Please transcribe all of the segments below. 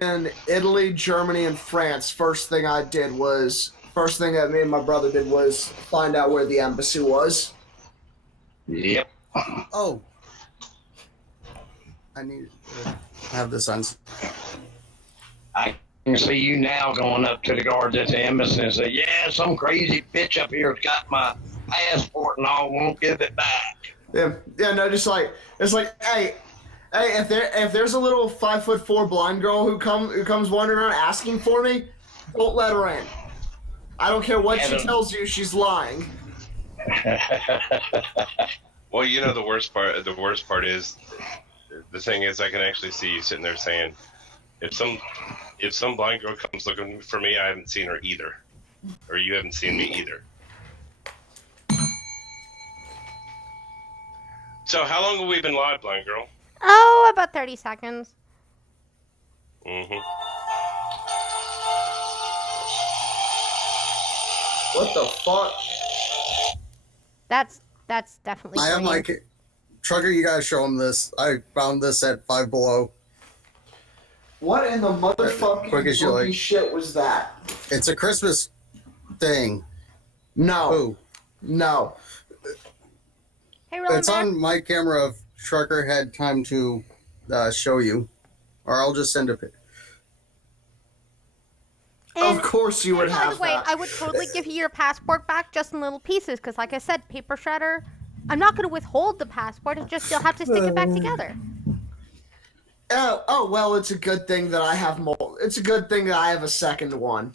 in Italy, Germany, and France, first thing that me and my brother did was find out where the embassy was. Yep. Oh. I need to have this on. I can see you now going up to the guards at the embassy and say, yeah, some crazy bitch up here has got my passport and I won't give it back. Yeah, no, it's like, hey, if there's a little 5'4" blind girl who comes wandering around asking for me, don't let her in. I don't care what she tells you, she's lying. Well, you know the worst part is, the thing is, I can actually see you sitting there saying, if some blind girl comes looking for me, I haven't seen her either, or you haven't seen me either. So how long have we been live, blind girl? Oh, about 30 seconds. Mm-hmm. What the fuck? That's definitely. I am green. like, Trucker, you gotta show him this. I found this at Five Below. What in the motherfucking shit was that? It's a Christmas thing. No. Ooh. No. Hey, Rolling It's Bear. on my camera if Trucker had time to show you. Or I'll just send a picture. Of course you would have By the way, that. I would totally give you your passport back just in little pieces, because like I said, paper shredder. I'm not going to withhold the passport. It's just you'll have to stick it back together. Oh well, it's a good thing that I have It's a good thing that I have a second one.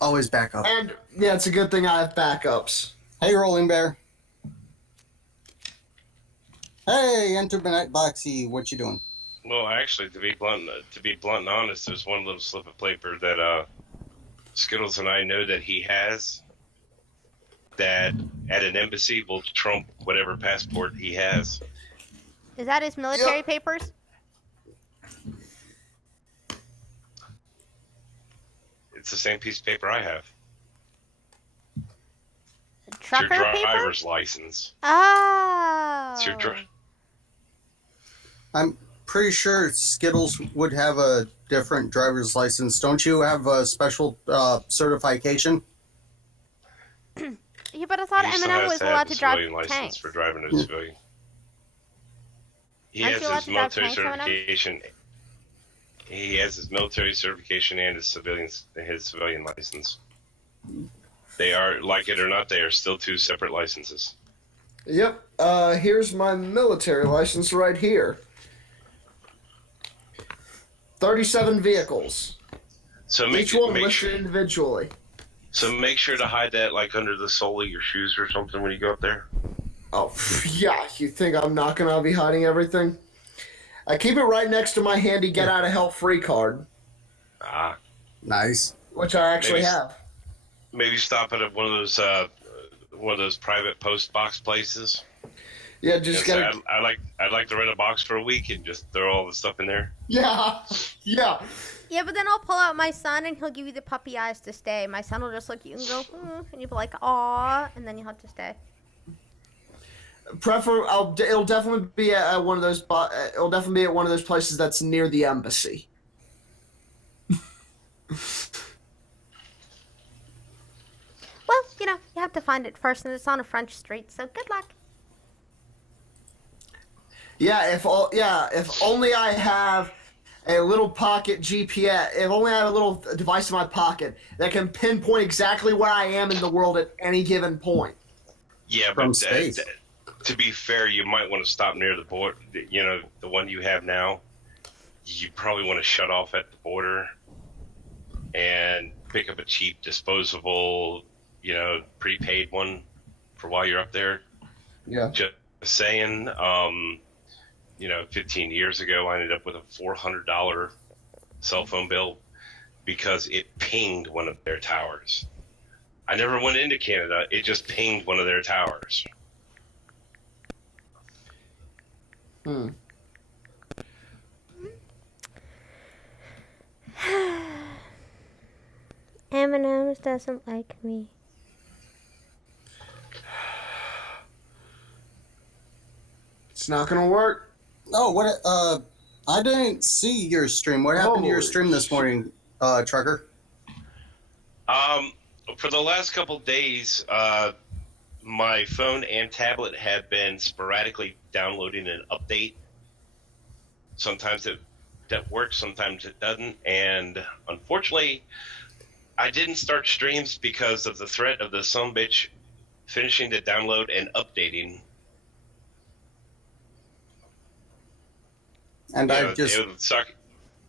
Always back up. And yeah, it's a good thing I have backups. Hey, Rolling Bear. Hey, Internet Boxy, what you doing? Well, actually, to be blunt and honest, there's one little slip of paper that Skittles and I know that he has, that at an embassy will trump whatever passport he has. Is that his military papers? It's the same piece of paper I have. Trucker it's your paper? driver's license. Oh. It's your I'm pretty sure Skittles would have a different driver's license. Don't you have a special certification? Yeah, but I thought He still M&M has was to have allowed the to drive civilian license tanks. for driving a civilian. He Aren't has you allowed his to drive military tanks, M&M? certification. He has his military certification and his civilian license. They are, like it or not, they are still two separate licenses. Yep. Here's my military license right here. 37 vehicles. So Each one listed individually. So make sure to hide that like under the sole of your shoes or something when you go up there. Oh, yeah. You think I'm not going to be hiding everything? I keep it right next to my handy get out of hell free card. Ah. Nice. Which I actually have. Maybe stop at one of those private post box places. Yeah, just get. I'd like to rent a box for a week and just throw all the stuff in there. Yeah. Yeah, but then I'll pull out my son and he'll give you the puppy eyes to stay. My son will just look at you and go, and you'll be like, aw, and then you'll have to stay. It'll definitely be at one of those. It'll definitely be at one of those places that's near the embassy. Well, you have to find it first, and it's on a French street, so good luck. Yeah, if only I have a little pocket GPS. If only I have a little device in my pocket that can pinpoint exactly where I am in the world at any given point. Yeah, From but space. To be fair, you might want to stop near the border. You know, the one you have now. You probably want to shut off at the border and pick up a cheap disposable, prepaid one for while you're up there. Yeah. Just saying, 15 years ago, I ended up with a $400 cell phone bill because it pinged one of their towers. I never went into Canada. It just pinged one of their towers. M&M's doesn't like me. It's not gonna work. Oh, what? I didn't see your stream. What happened to your stream this morning, Trucker? For the last couple days, my phone and tablet have been sporadically downloading an update. Sometimes that works, sometimes it doesn't. And unfortunately, I didn't start streams because of the threat of the sumbitch finishing the download and updating. And It would suck.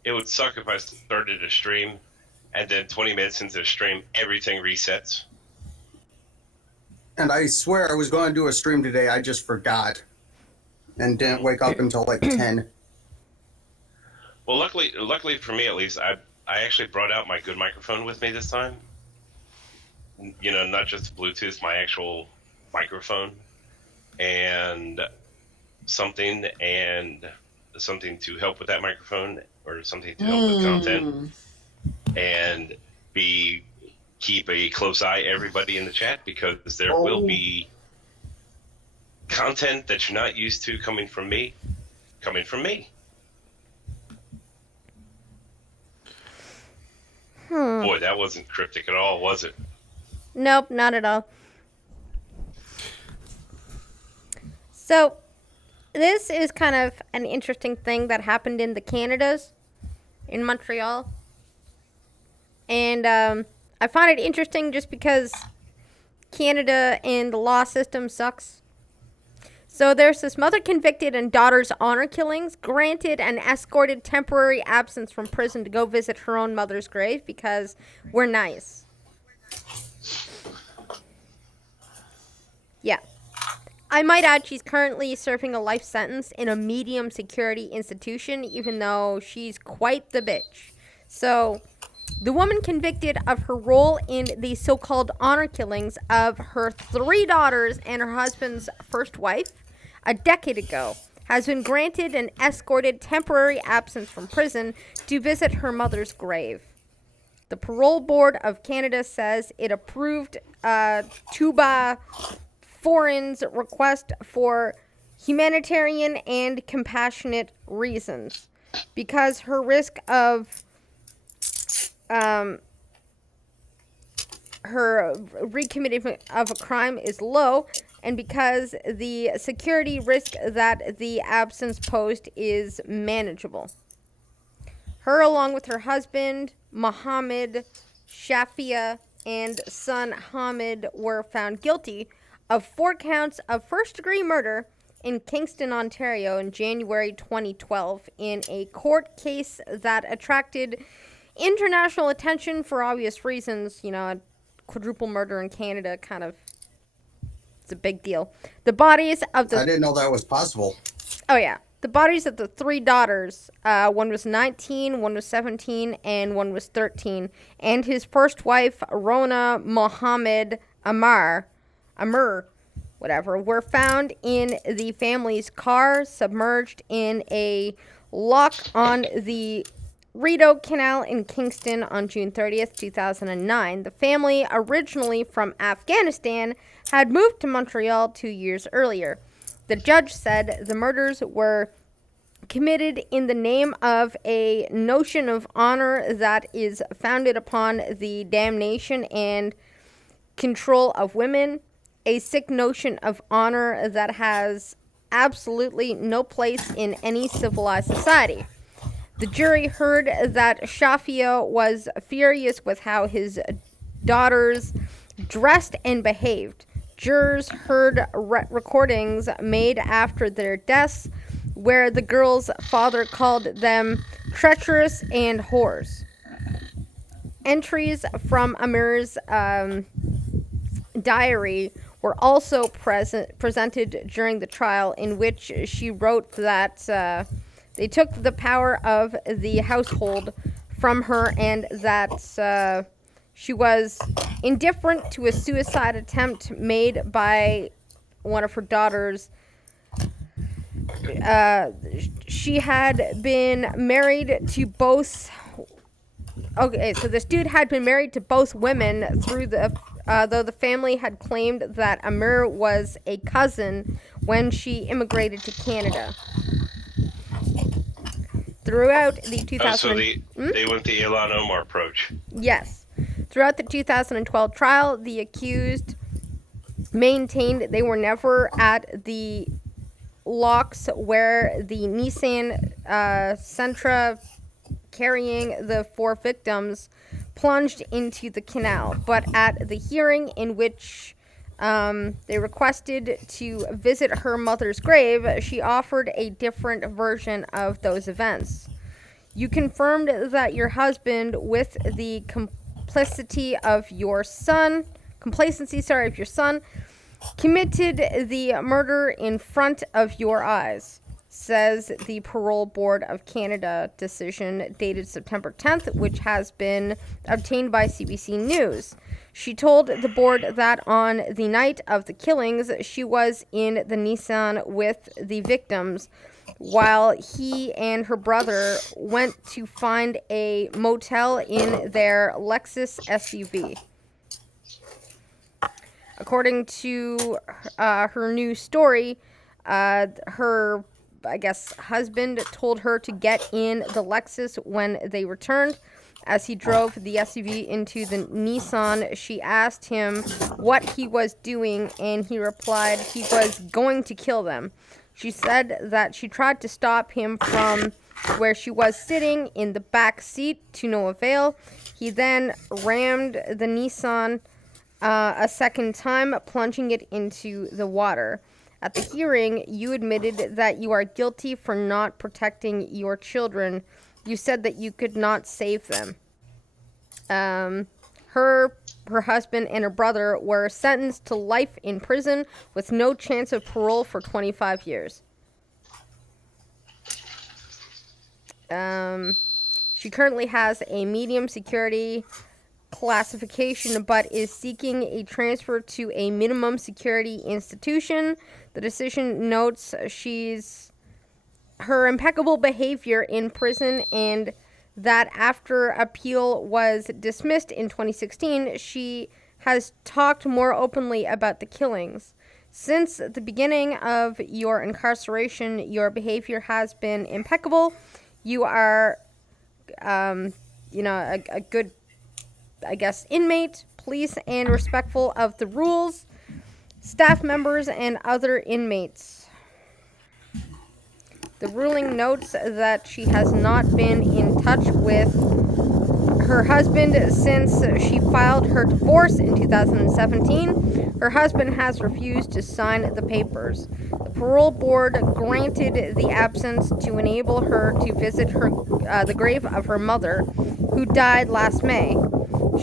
It would suck if I started a stream, and then 20 minutes into the stream, everything resets. And I swear I was going to do a stream today. I just forgot, and didn't wake up until like 10. Well, luckily for me at least, I actually brought out my good microphone with me this time. You know, not just Bluetooth, my actual microphone, and something to help with that microphone, or something to help with content, and keep a close eye everybody in the chat, because there will be content that you're not used to coming from me. Boy, that wasn't cryptic at all, was it? Nope, not at all. So, this is kind of an interesting thing that happened in the Canadas, in Montreal. And I find it interesting just because Canada and the law system sucks. So there's this mother convicted in daughter's honor killings, granted an escorted temporary absence from prison to go visit her own mother's grave because we're nice. Yeah. I might add she's currently serving a life sentence in a medium security institution, even though she's quite the bitch. So, the woman convicted of her role in the so-called honor killings of her 3 daughters and her husband's first wife a decade ago has been granted an escorted temporary absence from prison to visit her mother's grave. The Parole Board of Canada says it approved Tuba Foreign's request for humanitarian and compassionate reasons because her risk of her recommitting of a crime is low, and because the security risk that the absence posed is manageable. Her, along with her husband, Mohammed Shafia, and son Hamid, were found guilty of 4 counts of first-degree murder in Kingston, Ontario in January 2012 in a court case that attracted international attention for obvious reasons. You know, a quadruple murder in Canada kind of, it's a big deal. The bodies of the... I didn't know that was possible. Oh, yeah. The bodies of the 3 daughters, one was 19, one was 17, and one was 13, and his first wife, Rona Mohammed Amr, whatever, were found in the family's car, submerged in a lock on the Rideau Canal in Kingston on June 30th, 2009. The family, originally from Afghanistan, had moved to Montreal 2 years earlier. The judge said the murders were committed in the name of a notion of honor that is founded upon the damnation and control of women, a sick notion of honor that has absolutely no place in any civilized society. The jury heard that Shafia was furious with how his daughters dressed and behaved. Jurors heard recordings made after their deaths where the girls' father called them treacherous and whores. Entries from Amir's diary were also presented during the trial, in which she wrote that they took the power of the household from her and that she was indifferent to a suicide attempt made by one of her daughters. She had been married to both... Okay, so this dude had been married to both women through the... though the family had claimed that Amir was a cousin when she immigrated to Canada. Throughout the 2000, Oh, so they went the Ilhan Omar approach. yes, throughout the 2012 trial, the accused maintained they were never at the locks where the Nissan Sentra carrying the 4 victims plunged into the canal. But at the hearing in which they requested to visit her mother's grave, she offered a different version of those events. You confirmed that your husband, with the complacency of your son, committed the murder in front of your eyes, says the Parole Board of Canada decision dated September 10th, which has been obtained by CBC News. She told the board that on the night of the killings, she was in the Nissan with the victims, while he and her brother went to find a motel in their Lexus SUV. According to her new story, her, I guess, husband told her to get in the Lexus when they returned. As he drove the SUV into the Nissan, she asked him what he was doing, and he replied he was going to kill them. She said that she tried to stop him from where she was sitting in the back seat, to no avail. He then rammed the Nissan a second time, plunging it into the water. At the hearing, you admitted that you are guilty for not protecting your children. You said that you could not save them. Her husband and her brother were sentenced to life in prison with no chance of parole for 25 years. She currently has a medium security classification, but is seeking a transfer to a minimum security institution. The decision notes her impeccable behavior in prison, and that after appeal was dismissed in 2016, she has talked more openly about the killings. Since the beginning of your incarceration, your behavior has been impeccable. You are, a good, I guess, inmate, police, and respectful of the rules, staff members, and other inmates. The ruling notes that she has not been in touch with her husband since she filed her divorce in 2017. Her husband has refused to sign the papers. The parole board granted the absence to enable her to visit the grave of her mother, who died last May.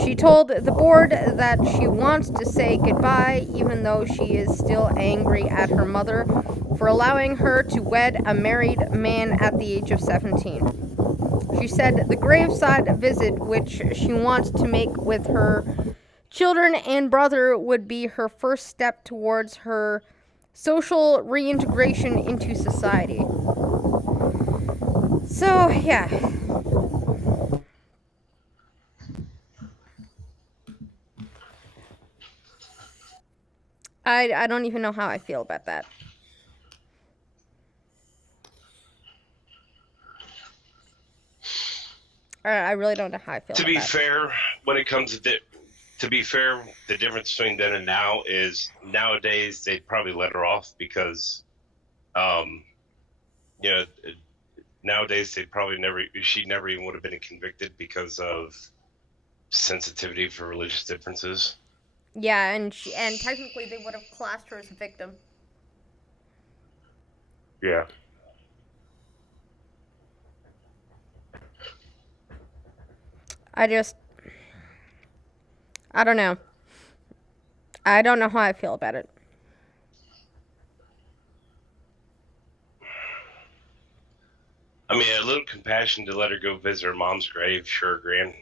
She told the board that she wants to say goodbye, even though she is still angry at her mother for allowing her to wed a married man at the age of 17. She said the graveside visit, which she wants to make with her children and brother, would be her first step towards her social reintegration into society. So, yeah. I don't even know how I feel about that. I really don't know how I feel To about be that. fair, when it comes to be fair, the difference between then and now is nowadays they'd probably let her off because, nowadays she never even would have been convicted because of sensitivity for religious differences. Yeah, and technically they would have classed her as a victim. Yeah. I don't know. I don't know how I feel about it. I mean, a little compassion to let her go visit her mom's grave, sure, Gran.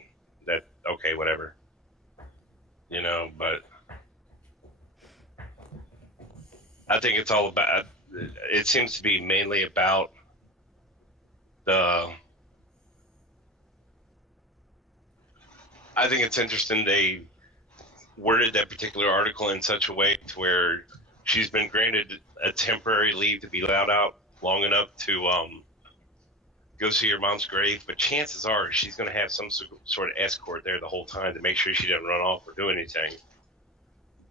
That, okay, whatever. But I think it's all about, it seems to be mainly about I think it's interesting they worded that particular article in such a way to where she's been granted a temporary leave to be allowed out long enough to go see your mom's grave, but chances are she's going to have some sort of escort there the whole time to make sure she doesn't run off or do anything.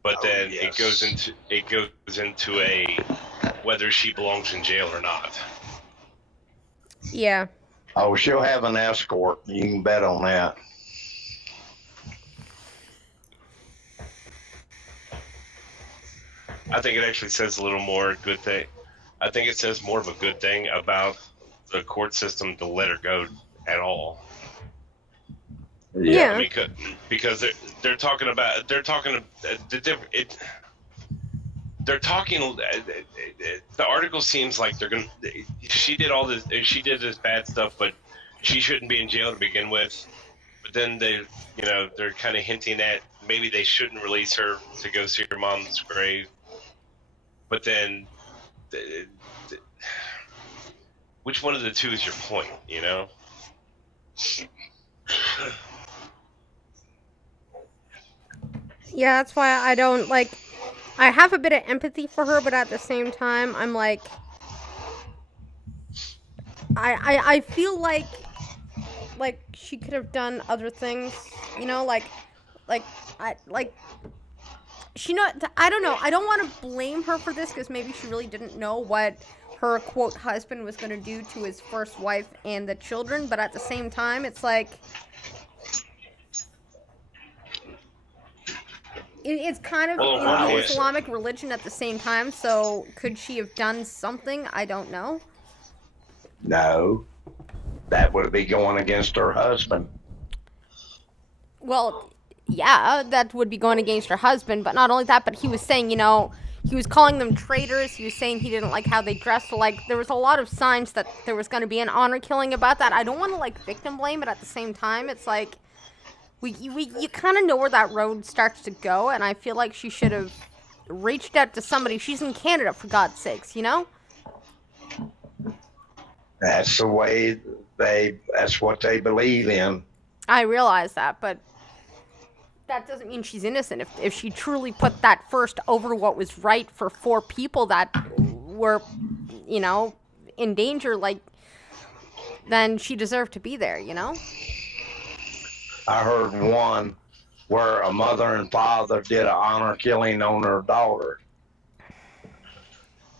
But then it goes into a whether she belongs in jail or not. Yeah. Oh, she'll have an escort. You can bet on that. I think it actually says a little more good thing. I think it says more of a good thing about the court system to let her go at all. Yeah. I mean, because they're talking about the article seems like they're gonna. She did this bad stuff, but she shouldn't be in jail to begin with. But then they're kind of hinting at maybe they shouldn't release her to go see her mom's grave. But then, which one of the two is your point? You know. Yeah, that's why I don't like. I have a bit of empathy for her, but at the same time, I'm like, I feel like she could have done other things, you know, I don't know. I don't want to blame her for this because maybe she really didn't know what her quote husband was going to do to his first wife and the children, but at the same time, it's like. It's kind of the Islamic religion at the same time, so could she have done something? I don't know. No, that would be going against her husband. Well, yeah, that would be going against her husband, but not only that, but he was saying, he was calling them traitors. He was saying he didn't like how they dressed. So, there was a lot of signs that there was going to be an honor killing about that. I don't want to, victim blame, but at the same time, it's like, you kind of know where that road starts to go, and I feel like she should have reached out to somebody. She's in Canada, for God's sakes, you know? That's the way that's what they believe in. I realize that, but that doesn't mean she's innocent. If she truly put that first over what was right for 4 people that were, in danger, then she deserved to be there, you know? I heard one where a mother and father did an honor killing on their daughter.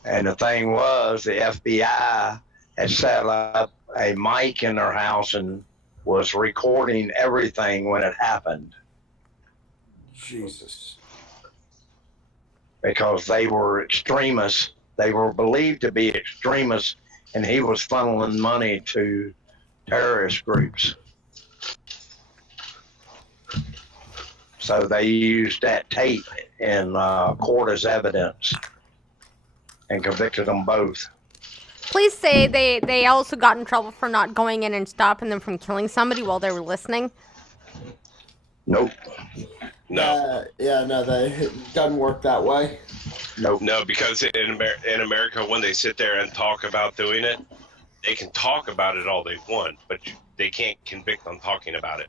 And the thing was, the FBI had set up a mic in their house and was recording everything when it happened. Jesus. Because they were extremists. They were believed to be extremists, and he was funneling money to terrorist groups. So they used that tape in court as evidence and convicted them both. Please say they also got in trouble for not going in and stopping them from killing somebody while they were listening. Nope. No. No, it doesn't work that way. Nope. No, because in America, when they sit there and talk about doing it, they can talk about it all they want, but they can't convict on talking about it.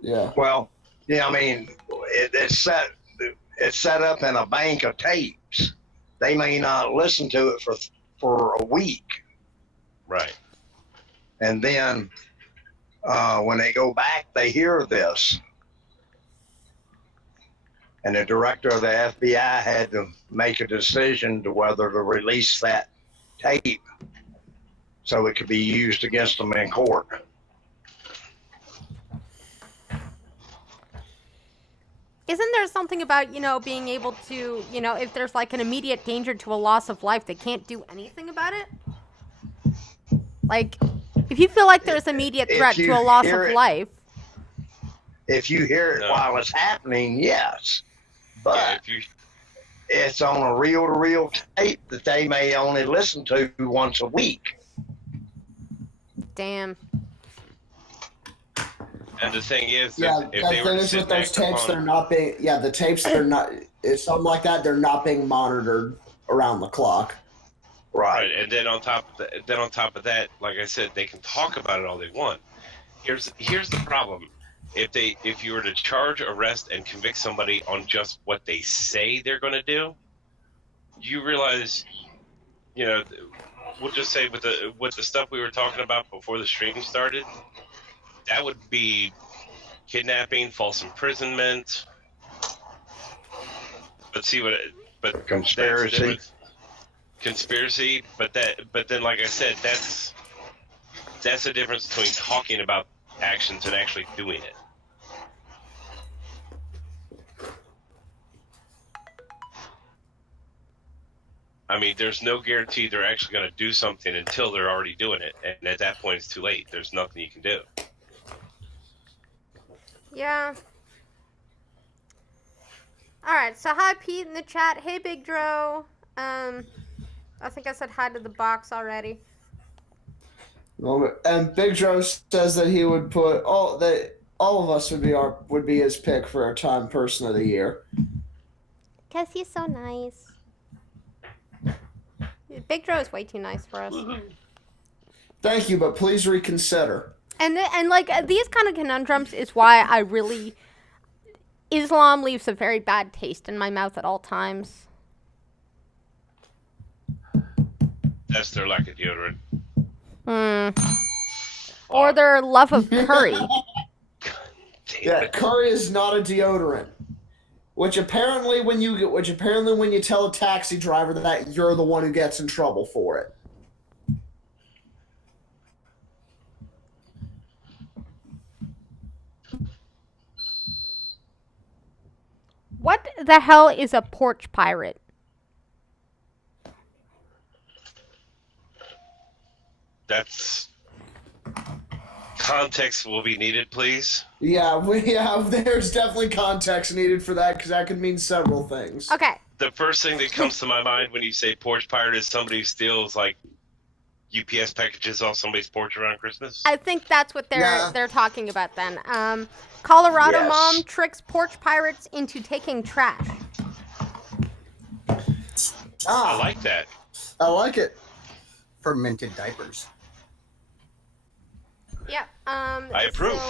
Yeah. Well, yeah, I mean, it's set up in a bank of tapes. They may not listen to it for a week. Right. And then when they go back, they hear this. And the director of the FBI had to make a decision to whether to release that tape so it could be used against them in court. Isn't there something about, being able to, if there's an immediate danger to a loss of life, they can't do anything about it? If you feel like there's immediate threat to a loss of life. If you hear it while it's happening, yes. But it's on a reel-to-reel tape that they may only listen to once a week. Damn. And the thing is, if they were to sit with those tapes, they're not being. Yeah, the tapes, they're not. If something like that, they're not being monitored around the clock. Right, and then on top of that, like I said, they can talk about it all they want. Here's the problem: if you were to charge, arrest, and convict somebody on just what they say they're going to do, you realize, we'll just say with the stuff we were talking about before the stream started, that would be kidnapping, false imprisonment. But see what? But Conspiracy. Conspiracy. But then, like I said, that's the difference between talking about actions and actually doing it. I mean, there's no guarantee they're actually going to do something until they're already doing it. And at that point, it's too late. There's nothing you can do. Yeah. Alright, so hi Pete in the chat. Hey Big Dro. I think I said hi to the box already. And Big Joe says that he would put all of us would be his pick for our time person of the year. 'Cause he's so nice. Big Dro is way too nice for us. Thank you, but please reconsider. And like these kind of conundrums is why I really Islam leaves a very bad taste in my mouth at all times. That's their lack of deodorant. Or their love of curry. Yeah, curry is not a deodorant. Which apparently when you tell a taxi driver that you're the one who gets in trouble for it. What the hell is a porch pirate? That's context will be needed, please. Yeah, there's definitely context needed for that because that could mean several things. Okay. The first thing that comes to my mind when you say porch pirate is somebody who steals like UPS packages off somebody's porch around Christmas. I think that's what they're talking about then. Colorado Yes. mom tricks porch pirates into taking trash. I like that. I like it. Fermented diapers. Yeah. I approve.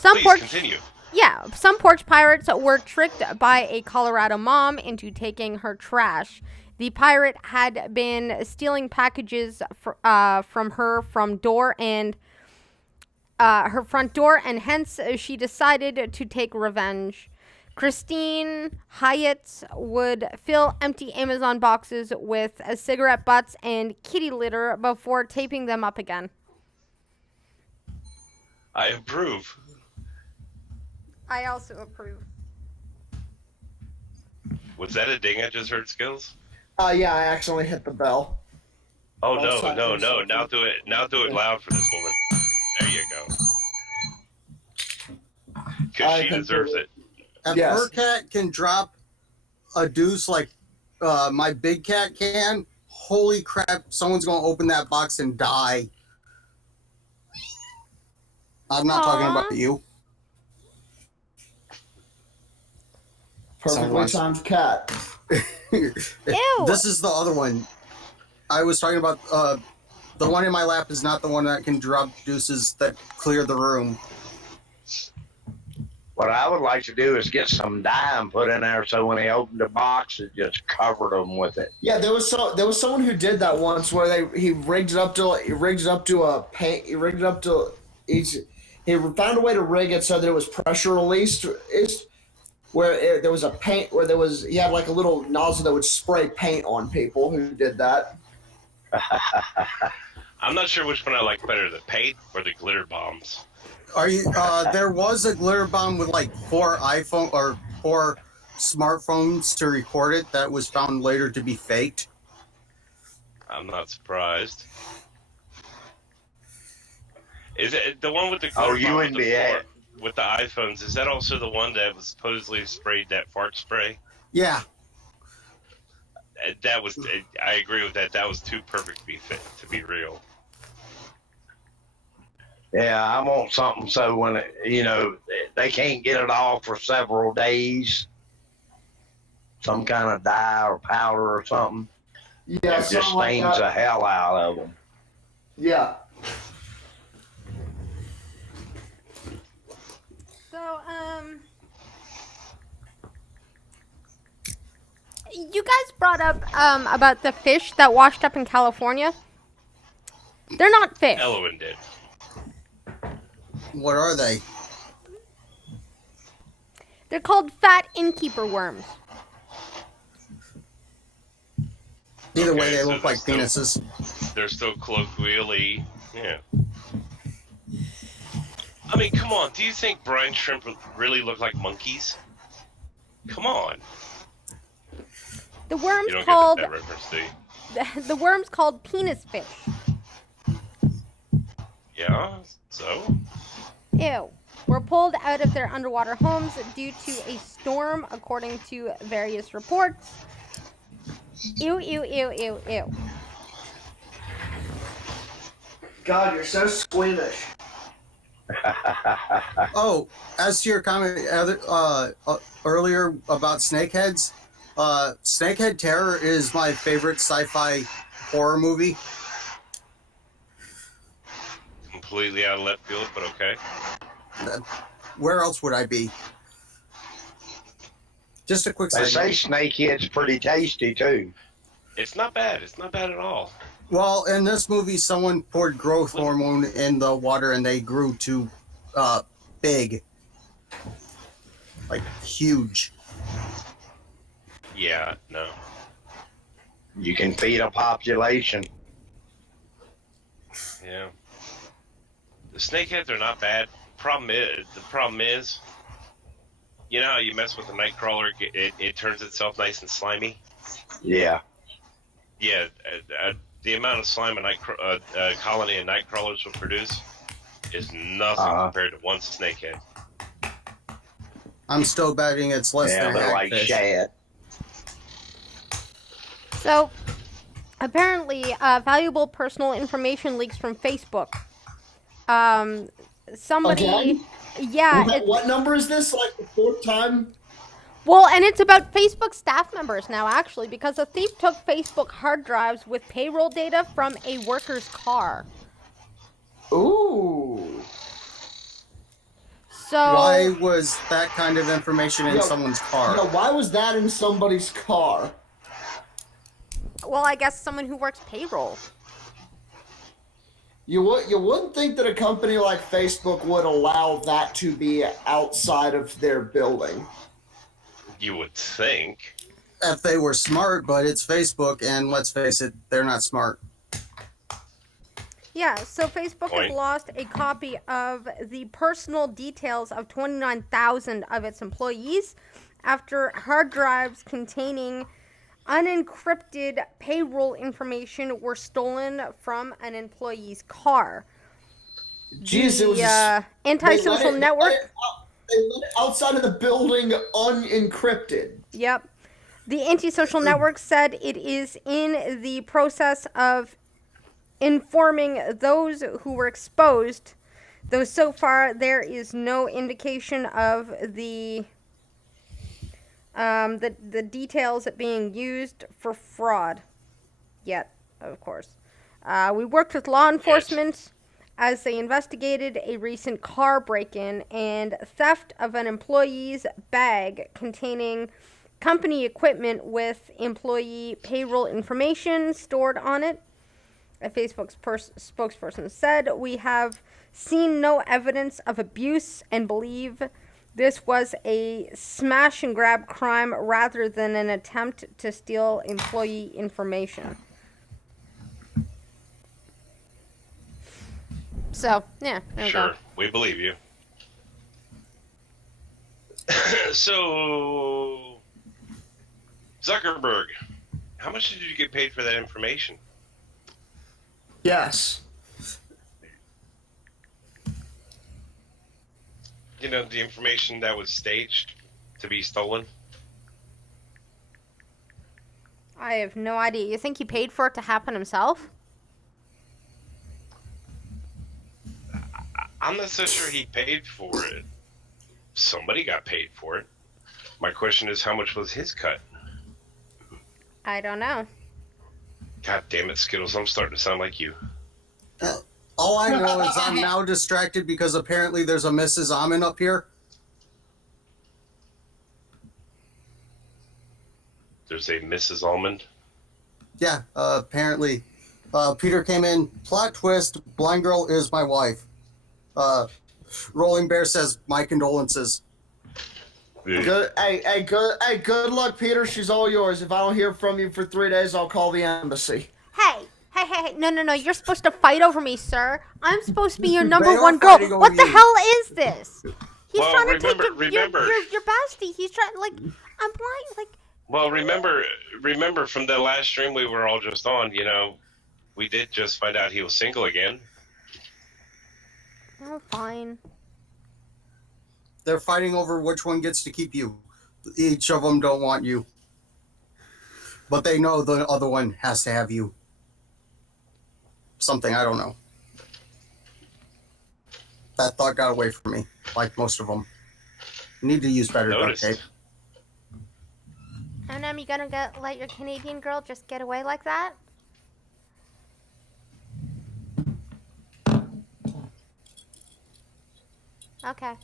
So Please continue. some porch pirates were tricked by a Colorado mom into taking her trash. The pirate had been stealing packages from her front door, and hence she decided to take revenge. Christine Hyatt would fill empty Amazon boxes with cigarette butts and kitty litter before taping them up again. I approve. I also approve. Was that a ding I just heard, Skills? Yeah, I accidentally hit the bell. Oh Outside no. for something. Now do it loud for this woman. There you go. Because she deserves it. If Yes. her cat can drop a deuce like my big cat can, holy crap, someone's going to open that box and die. I'm not talking about you. Perfectly timed cat. Ew. This is the other one. I was talking about the one in my lap is not the one that can drop deuces that clear the room. What I would like to do is get some dye and put in there so when they opened the box, it just covered them with it. Yeah, there was someone who did that once where he rigged it up to a paint. He found a way to rig it so that it was pressure released. There was a paint he had like a little nozzle that would spray paint on people who did that. I'm not sure which one I like better, the paint or the glitter bombs. Are you? There was a glitter bomb with like 4 smartphones to record it that was found later to be faked. I'm not surprised. Is it the one with the glitter bomb with the iPhones? Is that also the one that was supposedly sprayed that fart spray? Yeah. That was. I agree with that. That was too perfect to be real. Yeah, I want something so when they can't get it off for several days, some kind of dye or powder or something. Yeah, it just stains the hell out of them. Yeah. So, you guys brought up about the fish that washed up in California. They're not fish. Elowen did. What are they? They're called fat innkeeper worms. Either way, Okay, they so look like they're penises. They're still colloquially, yeah. I mean, come on. Do you think brine shrimp really look like monkeys? Come on. The worms You don't called get that reference, do you? the worms called penis fish. Yeah. So. Ew. Were pulled out of their underwater homes due to a storm, according to various reports. Ew, ew, ew, ew, ew. God, you're so squeamish. Oh, as to your comment earlier about snakeheads, Snakehead Terror is my favorite sci-fi horror movie. Completely out of left field, but okay. Where else would I be? Just a quick They side say note. snakehead's pretty tasty too. It's not bad. It's not bad at all. Well, in this movie, someone poured growth hormone in the water and they grew to big. Like, huge. Yeah, no. You can feed a population. Yeah. The snakeheads are not bad. The problem is, you know how you mess with a nightcrawler, it turns itself nice and slimy? Yeah. Yeah, the amount of slime a colony of nightcrawlers will produce is nothing compared to one snakehead. I'm still betting it's less Yeah, than they're like hagfish. shad. So, apparently, valuable personal information leaks from Facebook. Somebody, Again? yeah, What number is this? Like the fourth time? well, and it's about Facebook staff members now, actually, because a thief took Facebook hard drives with payroll data from a worker's car. Ooh. So, Why was that kind of information in someone's car? Yo, why was that in somebody's car? well, I guess someone who works payroll. You wouldn't think that a company like Facebook would allow that to be outside of their building. You would think. If they were smart, but it's Facebook, and let's face it, they're not smart. Yeah, so Facebook has Point. lost a copy of the personal details of 29,000 of its employees after hard drives containing unencrypted payroll information were stolen from an employee's car. Jeez, it was antisocial network. They let it outside of the building unencrypted. Yep. The antisocial network said it is in the process of informing those who were exposed, though so far there is no indication of the details being used for fraud yet, of course. We worked with law enforcement as they investigated a recent car break-in and theft of an employee's bag containing company equipment with employee payroll information stored on it. A Facebook spokesperson said, "We have seen no evidence of abuse and believe this was a smash and grab crime rather than an attempt to steal employee information." So, yeah, there we Sure, go. we believe you. So, Zuckerberg, how much did you get paid for that information? Yes. You know, the information that was staged to be stolen? I have no idea. You think he paid for it to happen himself? I'm not so sure he paid for it. Somebody got paid for it. My question is, how much was his cut? I don't know. God damn it, Skittles, I'm starting to sound like you. All I know is I'm now distracted because apparently there's a Mrs. Almond up here. There's a Mrs. Almond. Yeah, apparently Peter came in. Plot twist: blind girl is my wife. Rolling Bear says my condolences. Good. Good luck, Peter. She's all yours. If I don't hear from you for 3 days, I'll call the embassy. Hey. No. You're supposed to fight over me, sir. I'm supposed to be your number They are one girl. fighting over What the you. hell is this? He's Well, trying to remember- take remember. your bestie. He's trying, like, I'm blind, like. Well, remember from the last stream we were all just on, we did just find out he was single again. Oh, fine. They're fighting over which one gets to keep you. Each of them don't want you. But they know the other one has to have you. Something, I don't know. That thought got away from me, like most of them. Need to use better duct Noticed. tape. M&M, you gonna let your Canadian girl just get away like that? Okay.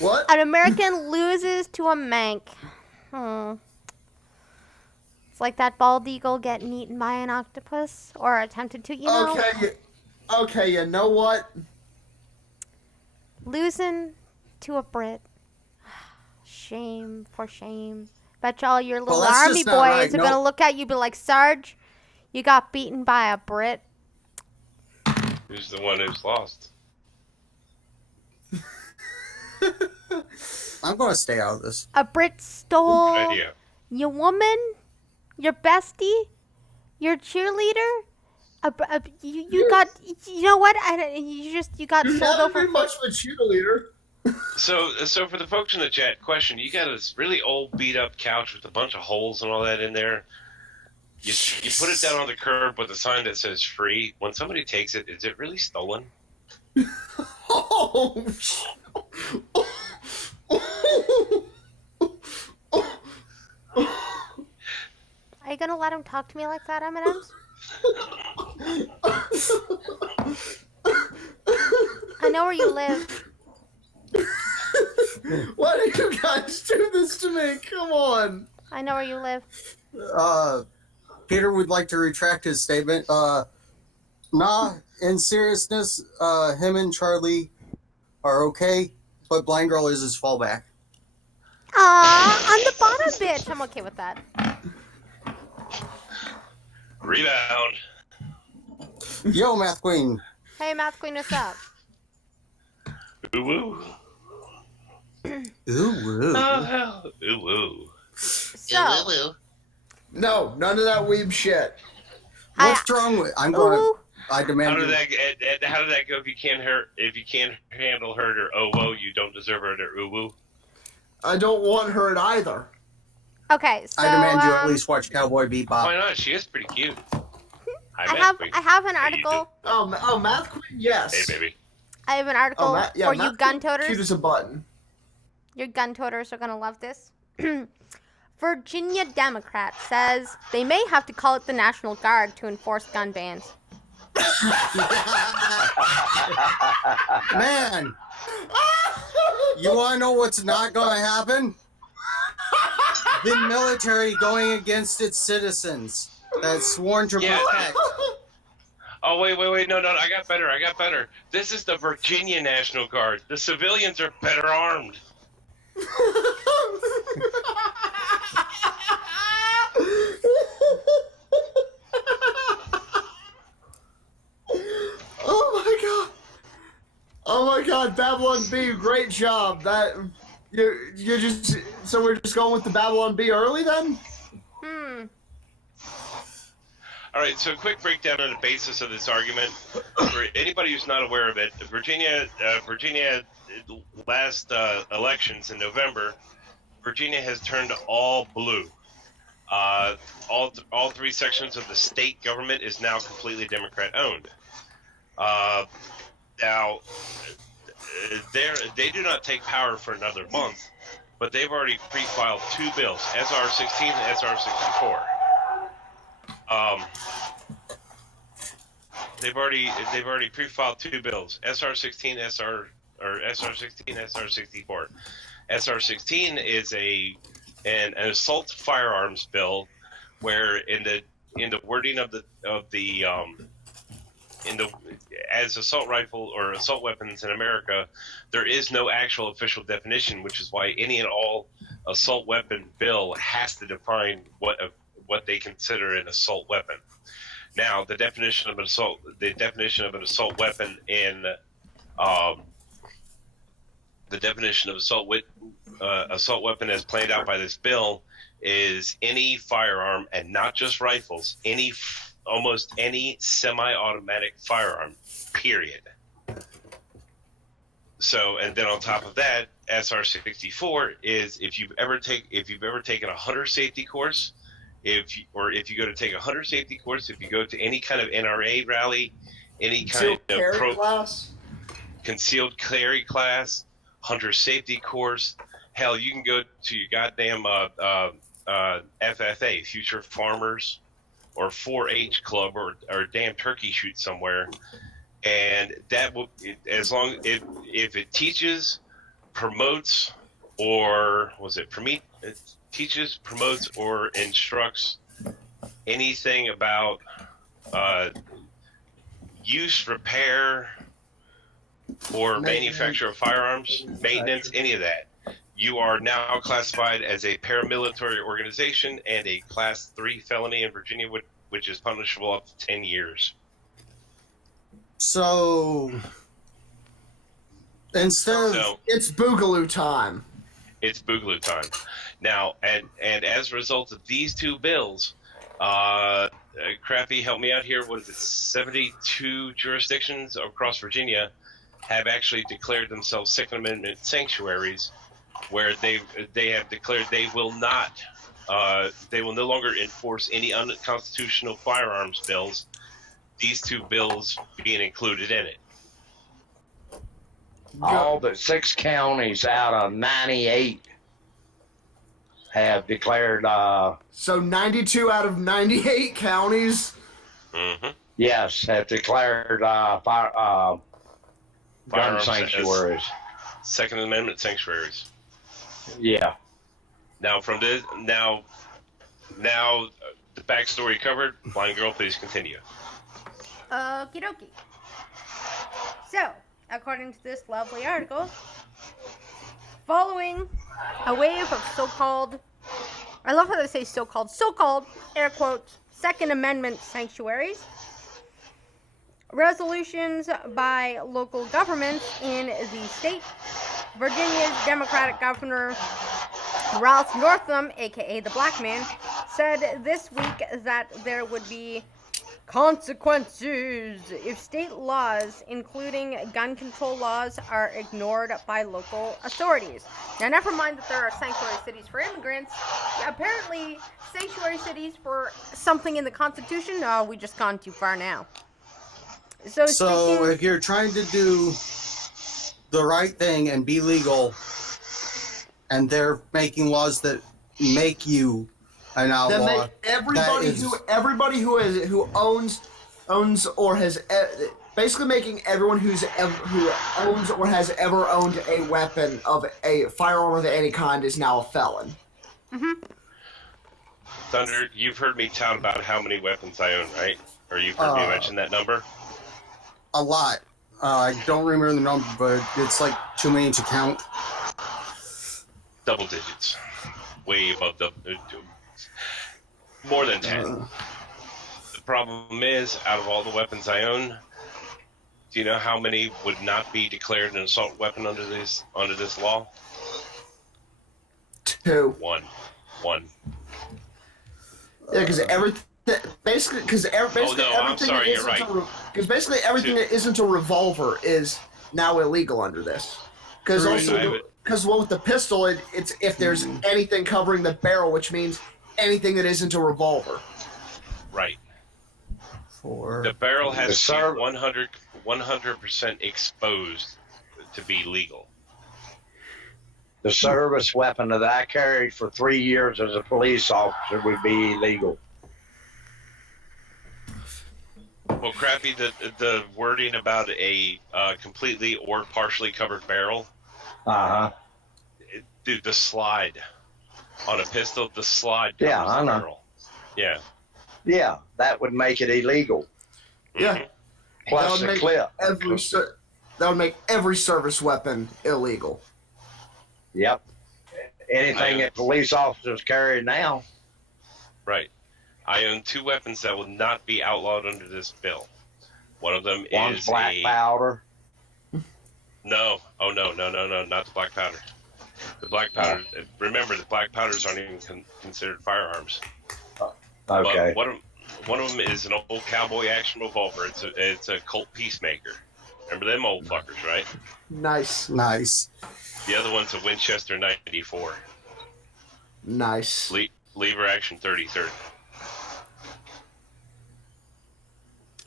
What? An American loses to a Manx. It's like that bald eagle getting eaten by an octopus, or attempted to, Okay, you know what? Losing to a Brit. Shame for shame. Bet you all your little Well, that's army just boys not right. are No. gonna look at you and be like, Sarge, you got beaten by a Brit. Who's the one who's lost? I'm going to stay out of this. A Brit stole Good idea. your woman, your bestie, your cheerleader. You got, you know what? You got You sold haven't over. been much of a cheerleader. So for the folks in the chat, question: you got this really old, beat-up couch with a bunch of holes and all that in there. You put it down on the curb with a sign that says "free." When somebody takes it, is it really stolen? Oh, Are you gonna let him talk to me like that, M&Ms? I know where you live. why did you guys do this to me? Come on. I know where you live. Peter would like to retract his statement. Nah, in seriousness, him and Charlie are okay, but blind girl is his fallback. Aw, I'm the bottom bitch. I'm okay with that. Rebound. Yo, Math Queen. Hey, Math Queen, what's up? Ooh woo. Ooh, woo. Oh hell. Ooh woo. So, No, none of that weeb shit. What's wrong with? I'm going. ooh, I demand. How did you- how did that go? If you can't handle hurt or oh whoa, you don't deserve hurt or ooh woo. I don't want her either. okay, so I demand you at least watch Cowboy Why Bebop. not? She is pretty cute. I have an How you article. Oh, Math Queen, yes. Hey baby. I have an article for you Math gun Queen, toters. cute as a button. Your gun toters are gonna love this. Virginia Democrat says they may have to call it the National Guard to enforce gun bans. Man, you want to know what's not going to happen? The military going against its citizens that's sworn to Yeah. protect. Oh wait, no, I got better. This is the Virginia National Guard. The civilians are better armed. Oh my god, Babylon B, great job. That you're just so we're just going with the Babylon B early then? All right, so a quick breakdown on the basis of this argument. For anybody who's not aware of it, Virginia last elections in November, Virginia has turned all blue. All three sections of the state government is now completely Democrat owned. Now, they do not take power for another month, but they've already pre-filed two bills, SR 16 and SR 64. They've already pre-filed two bills, SR 16, SR 64. SR 16 is an assault firearms bill, where in wording of the as assault rifle or assault weapons in America, there is no actual official definition, which is why any and all assault weapon bill has to define what they consider an assault weapon. Now, the definition of an assault weapon in the definition of assault weapon as played out by this bill is any firearm, and not just rifles, almost any semi-automatic firearm, period. So, and then on top of that, SR-64 is if you've ever taken a hunter safety course, if you go to take a hunter safety course, if you go to any kind of NRA rally, any kind of concealed carry class, hunter safety course, hell, you can go to your goddamn FFA, Future Farmers, or 4-H club, or damn turkey shoot somewhere, and that will, as long if it teaches, promotes, or teaches, promotes, or instructs anything about use, repair, or manufacture of firearms, maintenance, any of that, you are now classified as a paramilitary organization and a Class 3 felony in Virginia, which is punishable up to 10 years. So, it's Boogaloo time. It's Boogaloo time. Now, and as a result of these two bills, Crappy, help me out here, what is it, 72 jurisdictions across Virginia have actually declared themselves Second Amendment sanctuaries, where they have declared they will no longer enforce any unconstitutional firearms bills, these two bills being included in it. All but 6 counties out of 98 have declared. So 92 out of 98 counties. Mm-hmm. Yes, have declared gun sanctuaries. Second Amendment sanctuaries. Yeah. Now now the backstory covered. Blind girl, please continue. Okie dokie. So, according to this lovely article, following a wave of so-called, I love how they say so-called, air quotes, Second Amendment sanctuaries, resolutions by local governments in the state, Virginia's Democratic Governor Ralph Northam, aka the Black Man, said this week that there would be consequences if state laws, including gun control laws, are ignored by local authorities. Now, never mind that there are sanctuary cities for immigrants. Apparently, sanctuary cities for something in the Constitution, no, we just gone too far now. So if you're trying to do the right thing and be legal, and they're making laws that make you an outlaw, everybody who owns or has basically making everyone who owns or has ever owned a weapon of a firearm of any kind is now a felon. Mm-hmm. Thunder, you've heard me tout about how many weapons I own, right? Or you've heard me mention that number? A lot. I don't remember the number, but it's like too many to count. Double digits. Way above more than 10. The problem is, out of all the weapons I own, do you know how many would not be declared an assault weapon under this law? 2. One. Yeah, because everything that isn't a revolver is now illegal under this. Because with the pistol, it's if there's anything covering the barrel, which means anything that isn't a revolver. Right. The barrel has to be 100% exposed to be legal. The service weapon that I carried for 3 years as a police officer would be illegal. Well, Crappy, the wording about a completely or partially covered barrel. Dude, the slide on a pistol, the slide covers the barrel. Yeah. Yeah, that would make it illegal. Yeah. Plus the clip. That would make every service weapon illegal. Yep. Anything that police officers carry now. Right. I own 2 weapons that will not be outlawed under this bill. One of them One's is black powder. No. Oh, no, not the black powder. The black powder, remember, the black powders aren't even considered firearms. Okay. But one of them is an old cowboy action revolver. It's a Colt Peacemaker. Remember them old fuckers, right? Nice. The other one's a Winchester 94. Nice. Lever action 33rd.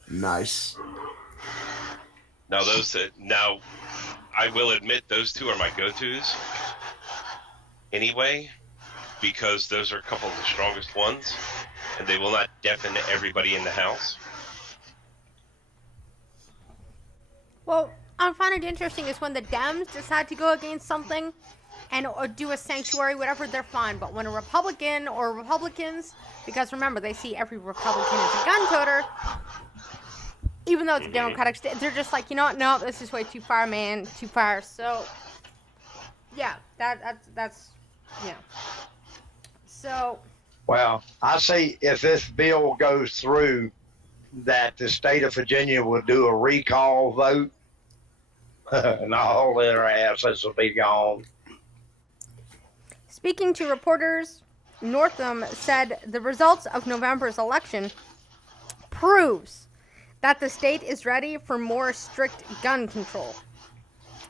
Nice. Now, I will admit those 2 are my go-tos. Anyway, because those are a couple of the strongest ones, and they will not deafen everybody in the house. Well, I find it interesting is when the Dems decide to go against something or do a sanctuary, whatever, they're fine. But when a Republican or Republicans, because remember, they see every Republican as a gun toter, even though it's a Democratic state, they're just like, you know what, no, this is way too far, man, too far. So, yeah, that's yeah. So. Well, I say if this bill goes through, that the state of Virginia will do a recall vote, and all their assets will be gone. Speaking to reporters, Northam said the results of November's election proves that the state is ready for more strict gun control.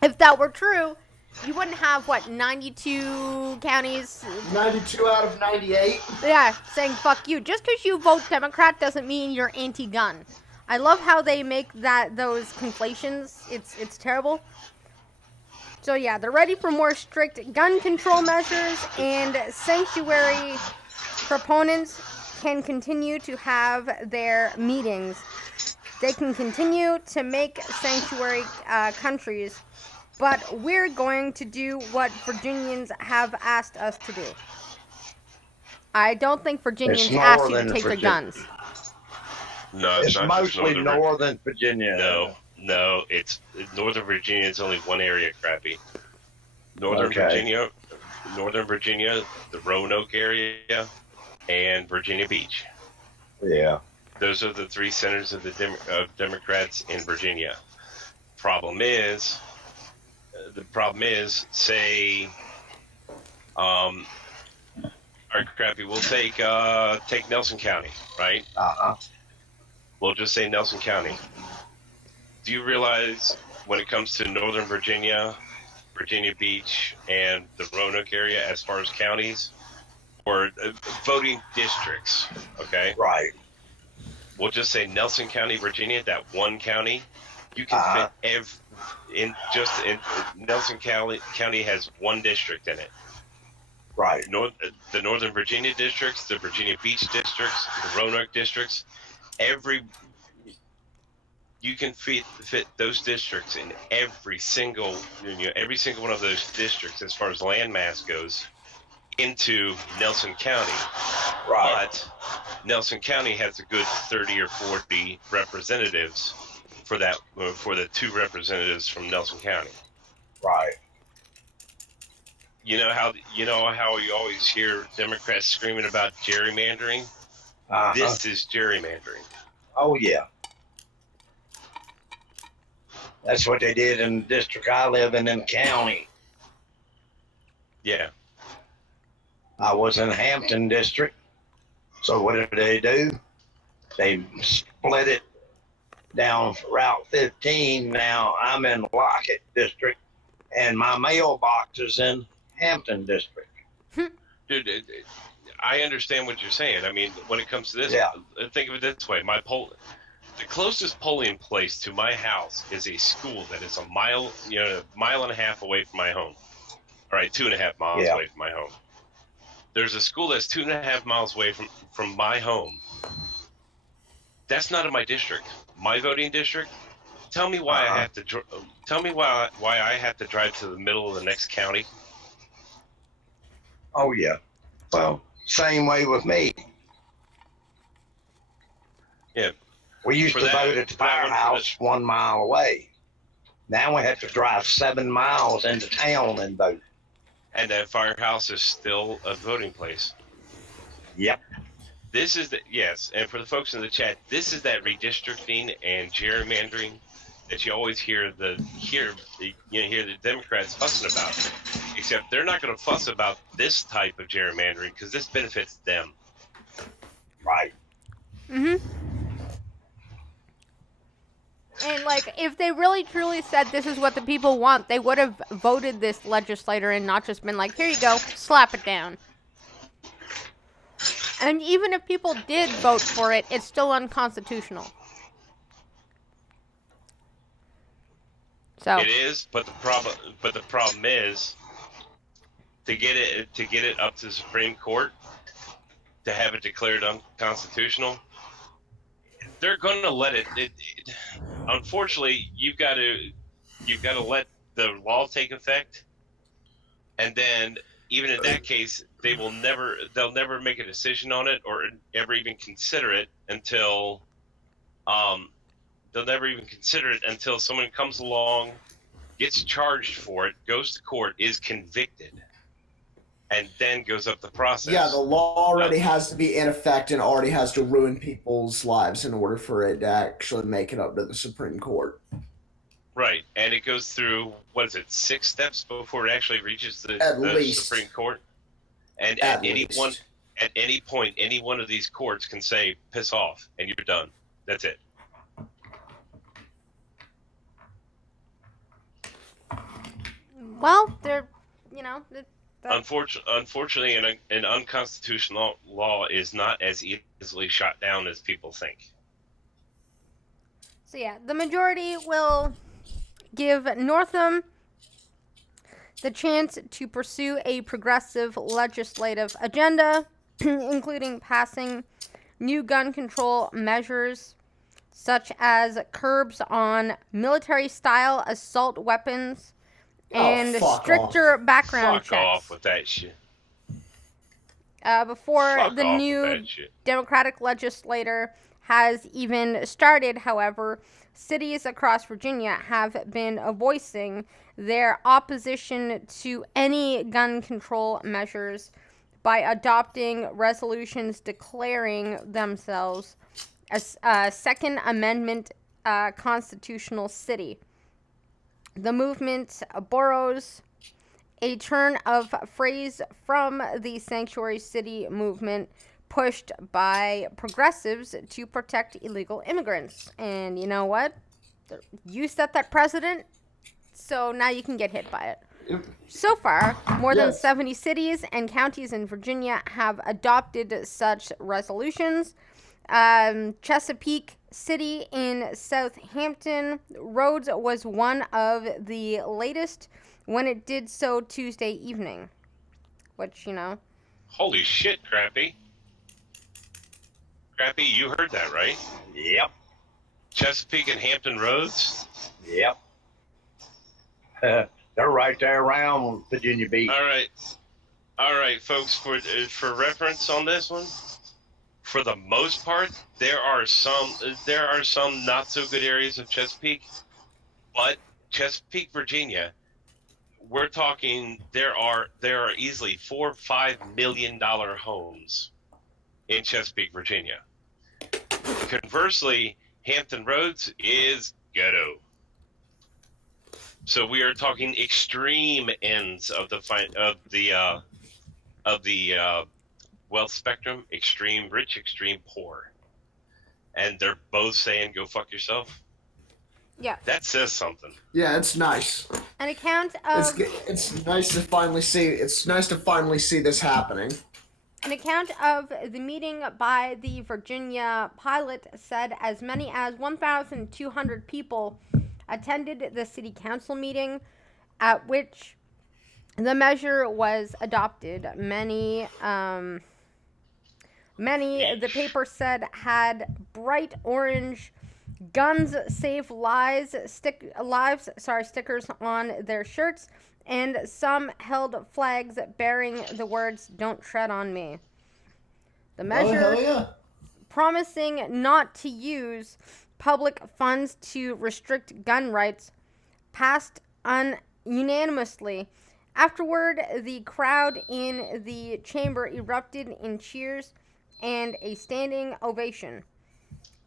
If that were true, you wouldn't have, 92 counties? 92 out of 98? Yeah, saying fuck you. Just because you vote Democrat doesn't mean you're anti-gun. I love how they make those conflations. It's terrible. So yeah, they're ready for more strict gun control measures, and sanctuary proponents can continue to have their meetings. They can continue to make sanctuary countries, but we're going to do what Virginians have asked us to do. I don't think Virginians asked you to take their guns. No, it's mostly Northern Virginia. No, it's Northern Virginia is only one area crappy. Northern Virginia, the Roanoke area, and Virginia Beach. Yeah. Those are the 3 centers of the Democrats in Virginia. The problem is, say, all right, crappy. We'll take Nelson County, right? We'll just say Nelson County. Do you realize when it comes to Northern Virginia, Virginia Beach, and the Roanoke area, as far as counties or voting districts, okay? Right. We'll just say Nelson County, Virginia, that one county, you can fit Nelson County has 1 district in it. Right. The Northern Virginia districts, the Virginia Beach districts, the Roanoke districts, you can fit those districts in every single one of those districts as far as land mass goes into Nelson County. Right. But Nelson County has a good 30 or 40 representatives for the 2 representatives from Nelson County. Right. You know how you always hear Democrats screaming about gerrymandering? This is gerrymandering. Oh yeah. That's what they did in the district I live in the county. Yeah. I was in Hampton district. So what did they do? They split it down Route 15. Now I'm in Lockett district, and my mailbox is in Hampton district. Dude, I understand what you're saying. I mean, when it comes to this, think of it this way. The closest polling place to my house is a school that is a mile and a half away from my home. All right, 2.5 miles away from my home. There's a school that's 2.5 miles away from my home. That's not in my district. My voting district. Tell me why I have to. Tell me why I have to drive to the middle of the next county. Oh yeah. Well, same way with me. Yeah. We used For to that- vote at the for that one, for firehouse 1 mile away. Now we have to drive 7 miles into town and vote. And that firehouse is still a voting place. Yep. This is yes, and for the folks in the chat, this is that redistricting and gerrymandering that you always hear the Democrats fussing about. Except they're not going to fuss about this type of gerrymandering because this benefits them. Right. And like, if they really truly said this is what the people want, they would have voted this legislator and not just been like, here you go, slap it down. And even if people did vote for it, it's still unconstitutional. So It is, but the problem is to get it up to the Supreme Court to have it declared unconstitutional. They're going to let it. Unfortunately, you've got to let the law take effect, and then even in that case, they'll never make a decision on it or ever even consider it until someone comes along, gets charged for it, goes to court, is convicted, and then goes up the process. Yeah, the law already has to be in effect and already has to ruin people's lives in order for it to actually make it up to the Supreme Court. Right, and it goes through, 6 steps before it actually reaches the Supreme Court? And at any point, any one of these courts can say, piss off, and you're done. That's it. well, they're, Unfortunately, an unconstitutional law is not as easily shot down as people think. So yeah, the majority will give Northam the chance to pursue a progressive legislative agenda, including passing new gun control measures such as curbs on military-style assault weapons and stricter background checks. Fuck off with that shit. Before the new Democratic legislator has even started, however, cities across Virginia have been voicing their opposition to any gun control measures by adopting resolutions declaring themselves a Second Amendment constitutional city. The movement borrows a turn of phrase from the sanctuary city movement pushed by progressives to protect illegal immigrants. And you know what? You set that precedent, so now you can get hit by it. So far, more than 70 cities and counties in Virginia have adopted such resolutions. Chesapeake City in Southampton Roads was one of the latest when it did so Tuesday evening. Which, Holy shit, Crappy. Crappy, you heard that, right? Yep. Chesapeake and Hampton Roads? Yep. They're right there around Virginia Beach. All right, folks. For reference on this one, for the most part, there are some not so good areas of Chesapeake, but Chesapeake, Virginia, we're talking there are easily $4 or $5 million homes in Chesapeake, Virginia. Conversely, Hampton Roads is ghetto. So we are talking extreme ends of the wealth spectrum: extreme rich, extreme poor, and they're both saying, "Go fuck yourself." Yeah, that says something. Yeah, it's nice. An account of it's nice to finally see. It's nice to finally see this happening. An account of the meeting by the Virginia Pilot said as many as 1,200 people attended the city council meeting at which the measure was adopted. Many, the paper said, had bright orange "Guns Save Lives" stickers on their shirts, and some held flags bearing the words "Don't tread on me." The measure promising not to use public funds to restrict gun rights, passed unanimously. Afterward, the crowd in the chamber erupted in cheers and a standing ovation.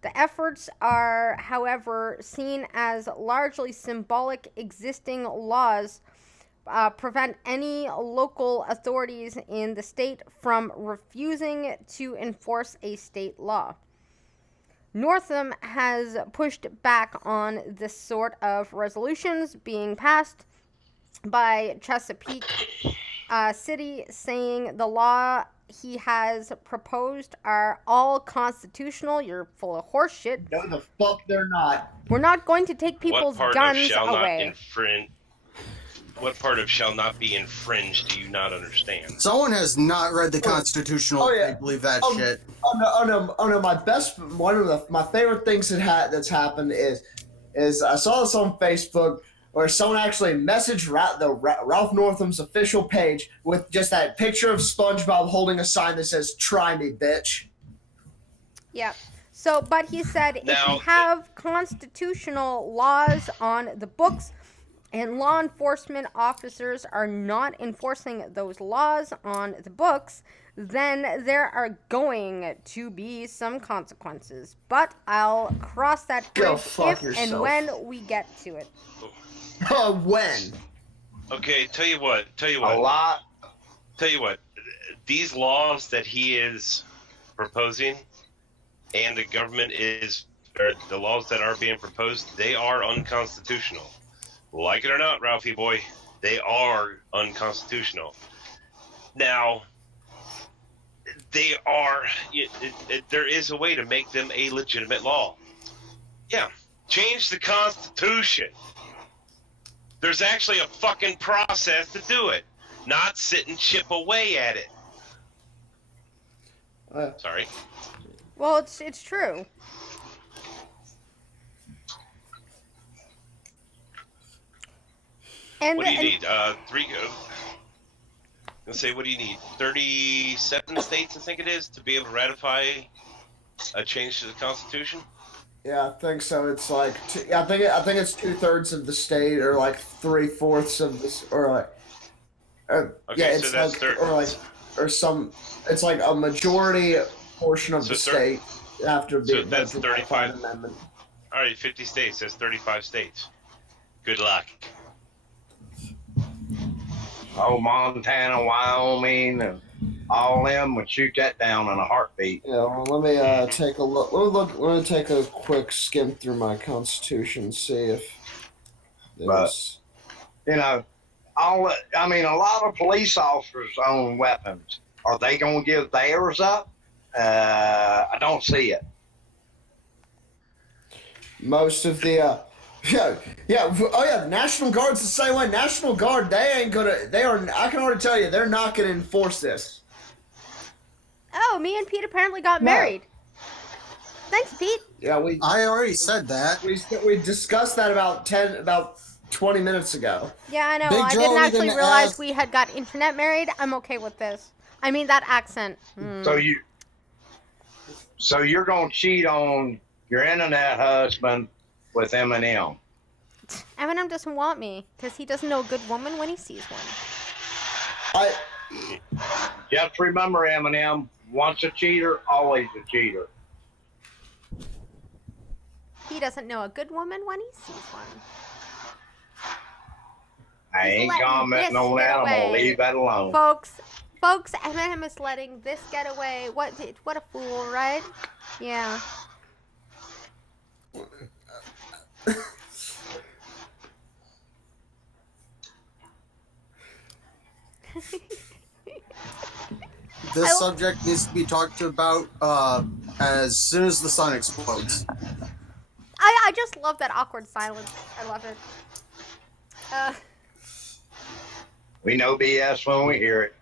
The efforts are, however, seen as largely symbolic. Existing laws prevent any local authorities in the state from refusing to enforce a state law. Northam has pushed back on this sort of resolutions being passed by Chesapeake City, saying the law he has proposed are all constitutional. You're full of horse shit. No, the fuck they're not. We're not going to take people's what part guns of shall away. Not infringe? What part of shall not be infringed do you not understand? Someone has not read the Constitutional. Oh, yeah. They believe that shit. Oh no! My favorite things that's happened is I saw this on Facebook where someone actually messaged Ralph Northam's official page with just that picture of SpongeBob holding a sign that says "Try me, bitch." Yeah. So, but he said if you have constitutional laws on the books and law enforcement officers are not enforcing those laws on the books, then there are going to be some consequences. But I'll cross that bridge if and when we get to it. When? Okay, tell you what. A lot. Tell you what. These laws that he is proposing, and the government or the laws that are being proposed, they are unconstitutional. Like it or not, Ralphie boy, they are unconstitutional. Now, they are. There is a way to make them a legitimate law. Yeah, change the Constitution. There's actually a fucking process to do it, not sit and chip away at it. Sorry. Well, it's true. And what do you need? Let's say, what do you need? 37 states, I think it is, to be able to ratify a change to the Constitution. Yeah, I think so. It's like I think it's 2/3 of the state, or like 3/4 of this, or like. Okay, yeah, it's so that's some. It's like a majority portion of the state after so being that's 35 amendment. All right, 50 states. That's 35 states. Good luck. Oh, Montana, Wyoming, and all them would shoot that down in a heartbeat. Yeah, well, let me take a look. Let me take a quick skim through my Constitution, see if there's. But, a lot of police officers own weapons. Are they going to give theirs up? I don't see it. Most of the. The National Guard's the same way. National Guard, I can already tell you, they're not gonna enforce this. Oh, me and Pete apparently got married. Thanks, Pete. Yeah, I already said that. We discussed that about 20 minutes ago. Yeah, I know. Big I Joe didn't actually even realize asked- we had got internet married. I'm okay with this. I mean, that accent. So you're gonna cheat on your internet husband with M&M. Eminem doesn't want me because he doesn't know a good woman when he sees one. Just remember, M&M, once a cheater, always a cheater. He doesn't know a good woman when he sees one. I He's ain't letting commenting this on get that. I'm away. gonna leave that alone. Folks, Eminem is letting this get away. What a fool, right? Yeah. This subject needs to be talked about as soon as the sun explodes. I just love that awkward silence. I love it. We know BS when we hear it.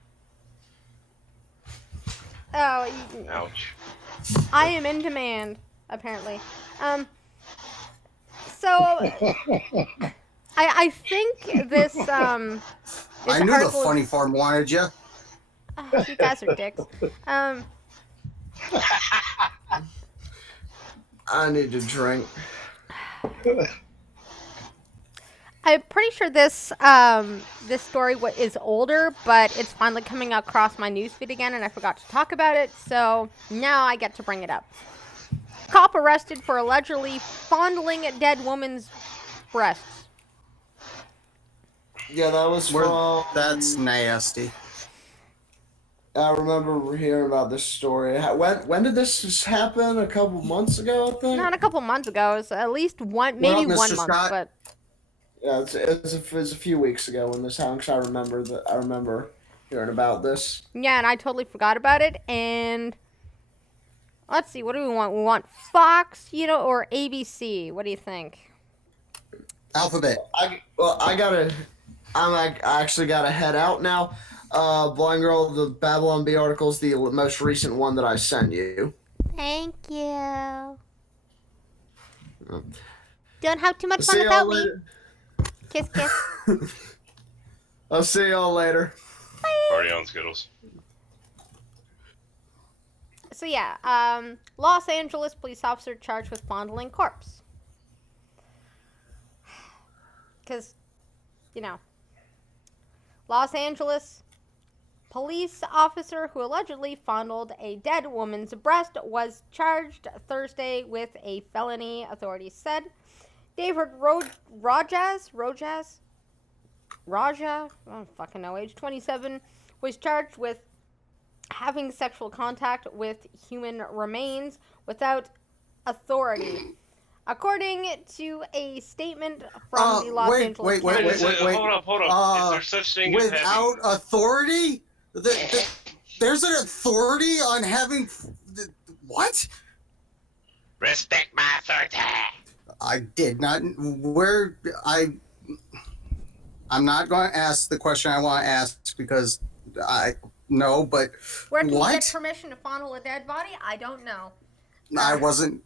Ouch. I am in demand, apparently. So I think this I knew the funny farm wanted you. You guys are dicks. I need to drink. I'm pretty sure this this story is older, but it's finally coming across my newsfeed again, and I forgot to talk about it, so now I get to bring it up. Cop arrested for allegedly fondling a dead woman's breasts. Yeah, that was from. That's nasty. I remember hearing about this story. When did this just happen? A couple months ago, I think. Not a couple months ago. It was at least one, Well, maybe 1 Mr. month, Scott? but Yeah, it was a few weeks ago when this happened. 'Cause I remember hearing about this. yeah, and I totally forgot about it. And let's see, what do we want? We want Fox, or ABC. What do you think? Alphabet. I actually gotta head out now. Blind Girl, the Babylon Bee article is the most recent one that I sent you. Thank you. Oh. Don't have too much fun See without y'all me. later. Kiss, kiss. I'll see y'all later. Party on Skittles. So yeah, Los Angeles police officer charged with fondling corpse. Because, Los Angeles police officer who allegedly fondled a dead woman's breast was charged Thursday with a felony, authorities said. David Raja, I don't fucking know, age 27, was charged with having sexual contact with human remains without authority. According to a statement from the Los Angeles wait. Hold up. Is there such thing as Without having... authority? There's an authority on having... What? Respect my authority. I did not... I'm not going to ask the question I want to ask because no, but Where can what? you get permission to fondle a dead body? I don't know. I wasn't...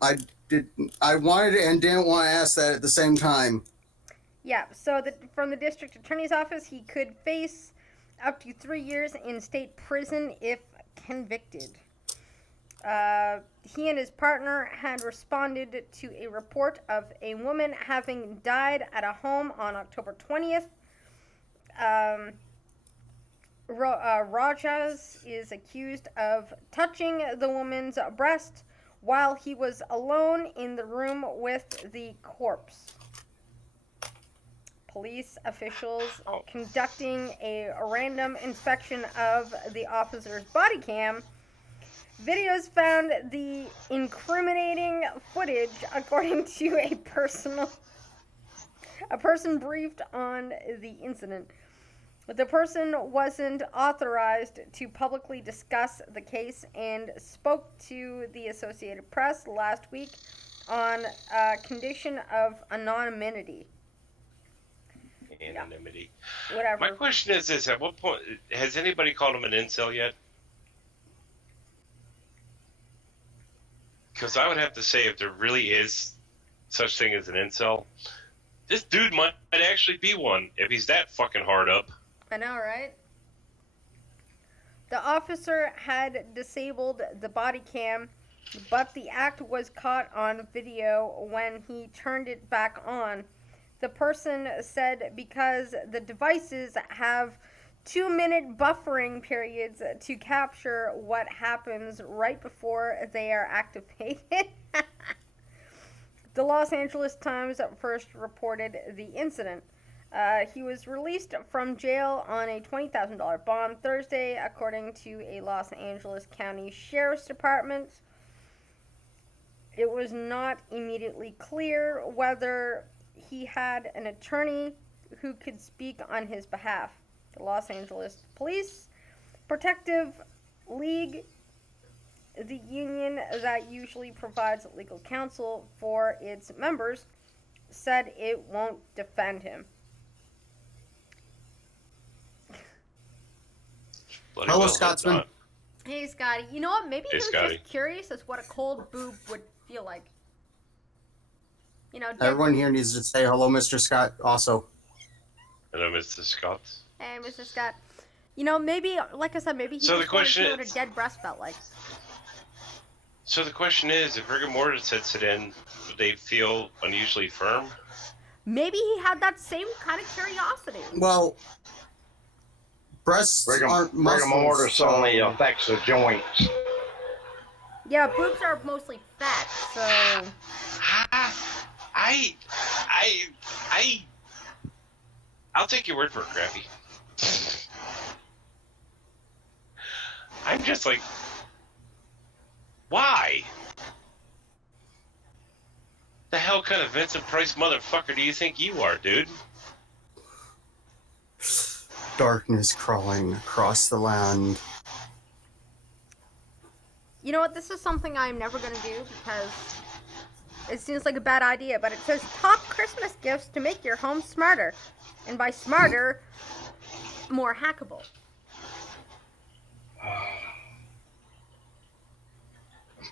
I wanted and didn't want to ask that at the same time. Yeah, so from the district attorney's office, he could face up to 3 years in state prison if convicted. He and his partner had responded to a report of a woman having died at a home on October 20th. Rajas is accused of touching the woman's breast while he was alone in the room with the corpse. Police officials conducting a random inspection of the officer's body cam. Videos found the incriminating footage, according to a person briefed on the incident. The person wasn't authorized to publicly discuss the case and spoke to the Associated Press last week on condition of anonymity. Anonymity. Whatever. My question is this: at what point has anybody called him an incel yet? Because I would have to say, if there really is such thing as an incel, this dude might actually be one if he's that fucking hard up. I know, right? The officer had disabled the body cam, but the act was caught on video when he turned it back on. The person said because the devices have 2-minute buffering periods to capture what happens right before they are activated. The Los Angeles Times first reported the incident. He was released from jail on a $20,000 bond Thursday, according to a Los Angeles County Sheriff's Department. It was not immediately clear whether he had an attorney who could speak on his behalf. The Los Angeles Police Protective League, the union that usually provides legal counsel for its members, said it won't defend him. Bloody Hello, well, Scotsman. not. Hey, Scotty. You know what? Maybe Hey, he was Scotty. just curious as what a cold boob would feel like. Everyone here needs to say hello, Mr. Scott, also. Hello, Mr. Scott. Hey, Mr. Scott. You know, maybe, like I said, maybe he So the just wanted to question know what a is- dead breast felt like. So the question is, if rigor mortis had set in, would they feel unusually firm? Maybe he had that same kind of curiosity. Well, breasts aren't Rigor muscles. mortis so- only affects the joints. Yeah, boobs are mostly fat, so I'll take your word for it, Crappy. I'm just like, why? The hell kind of Vincent Price motherfucker do you think you are, dude? Darkness crawling across the land. you know what? This is something I'm never gonna do because it seems like a bad idea. But it says top Christmas gifts to make your home smarter, and by smarter, more hackable.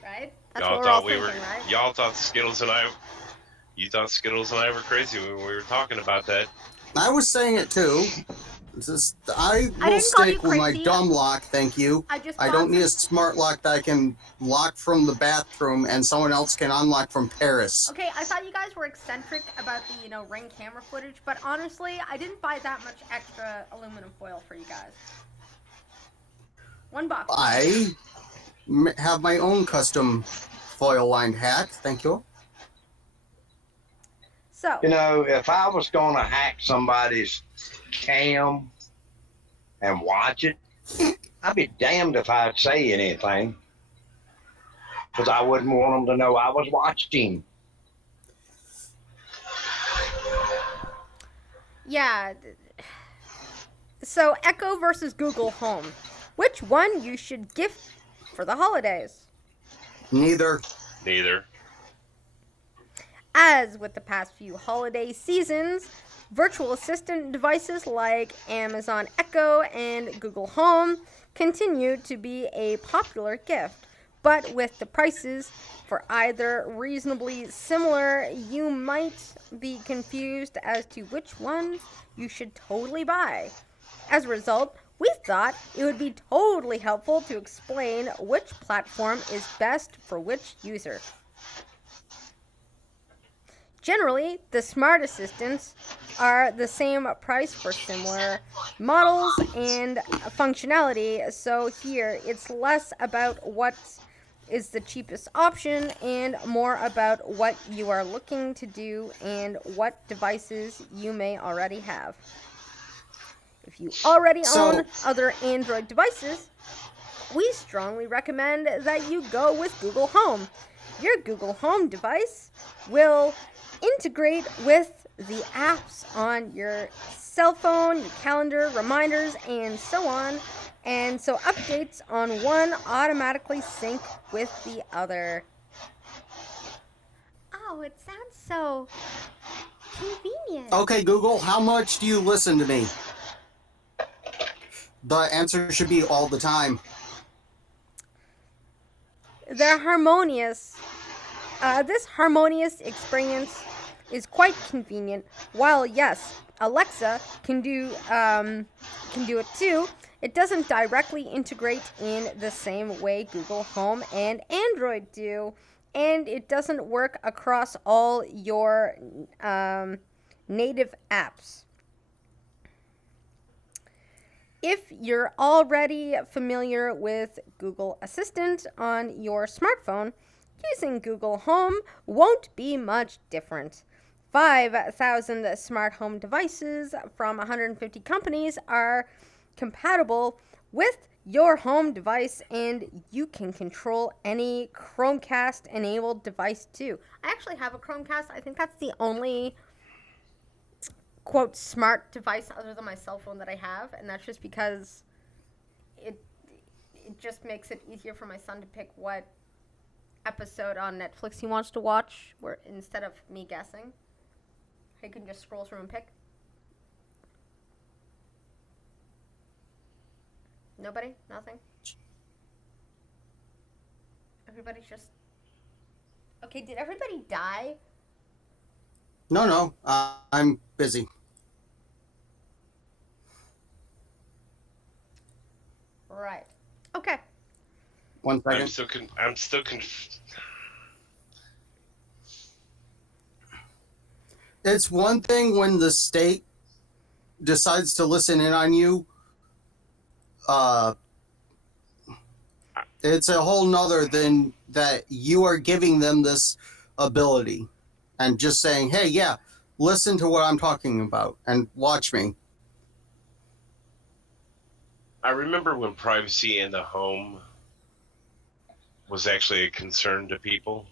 Right? That's Y'all what we're all thought we thinking, were. right? Y'all thought Skittles and I. You thought Skittles and I were crazy when we were talking about that. I was saying it too. It's just, I will didn't call you stick with my crazy. dumb lock, thank you. I just I thought don't need a that- smart lock that I can lock from the bathroom and someone else can unlock from Paris. Okay, I thought you guys were eccentric about the, Ring camera footage, but honestly, I didn't buy that much extra aluminum foil for you guys. $1. I have my own custom foil-lined hat, thank you. So, You know, if I was going to hack somebody's cam and watch it, I'd be damned if I'd say anything. Because I wouldn't want them to know I was watching. yeah. So, Echo versus Google Home. Which one you should gift for the holidays? Neither. Neither. As with the past few holiday seasons, virtual assistant devices like Amazon Echo and Google Home continue to be a popular gift. But with the prices for either reasonably similar, you might be confused as to which one you should totally buy. As a result, we thought it would be totally helpful to explain which platform is best for which user. Generally, the smart assistants are the same price for similar models and functionality, so here it's less about what is the cheapest option and more about what you are looking to do and what devices you may already have. If you already own other Android devices, we strongly recommend that you go with Google Home. Your Google Home device will integrate with the apps on your cell phone, your calendar, reminders, and so on. And so updates on one automatically sync with the other. Oh, it sounds so convenient. Okay, Google, how much do you listen to me? The answer should be all the time. They're harmonious. This harmonious experience is quite convenient. While yes, Alexa can do it too, it doesn't directly integrate in the same way Google Home and Android do, and it doesn't work across all your native apps. If you're already familiar with Google Assistant on your smartphone, using Google Home won't be much different. 5,000 smart home devices from 150 companies are compatible with your home device, and you can control any Chromecast enabled device too. I actually have a Chromecast. I think that's the only quote smart device other than my cell phone that I have, and that's just because it just makes it easier for my son to pick what episode on Netflix he wants to watch, where instead of me guessing, he can just scroll through and pick. Nobody? Nothing? Everybody's just... Okay, did everybody die? No, I'm busy. Right. Okay. 1 second. I'm still confused. It's one thing when the state decides to listen in on you. It's a whole nother than that you are giving them this ability and just saying, hey, yeah, listen to what I'm talking about and watch me. I remember when privacy in the home was actually a concern to people.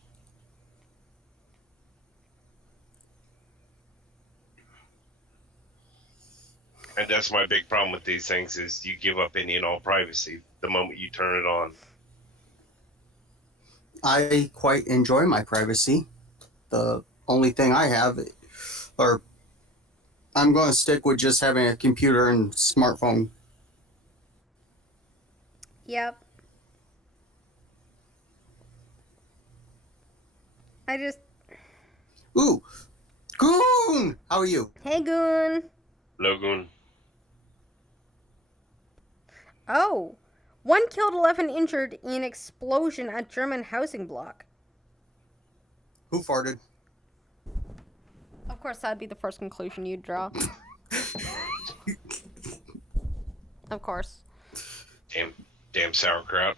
And that's my big problem with these things is you give up any and all privacy the moment you turn it on. I quite enjoy my privacy. The only thing I have, or I'm going to stick with just having a computer and smartphone. Yep. Ooh, Goon! How are you? Hey, Goon. Logan. Oh. 1 killed, 11 injured in explosion at German housing block. Who farted? Of course, that'd be the first conclusion you'd draw. Of course. Damn sauerkraut.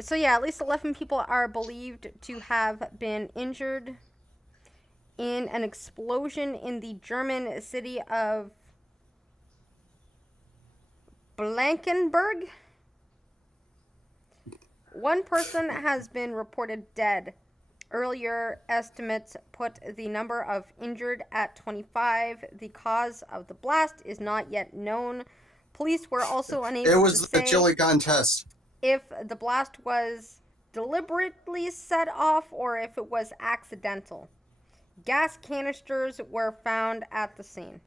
So yeah, at least 11 people are believed to have been injured in an explosion in the German city of Blankenberg. 1 person has been reported dead. Earlier estimates put the number of injured at 25. The cause of the blast is not yet known. Police were also unable It was to the say chili contest. if the blast was deliberately set off or if it was accidental. Gas canisters were found at the scene.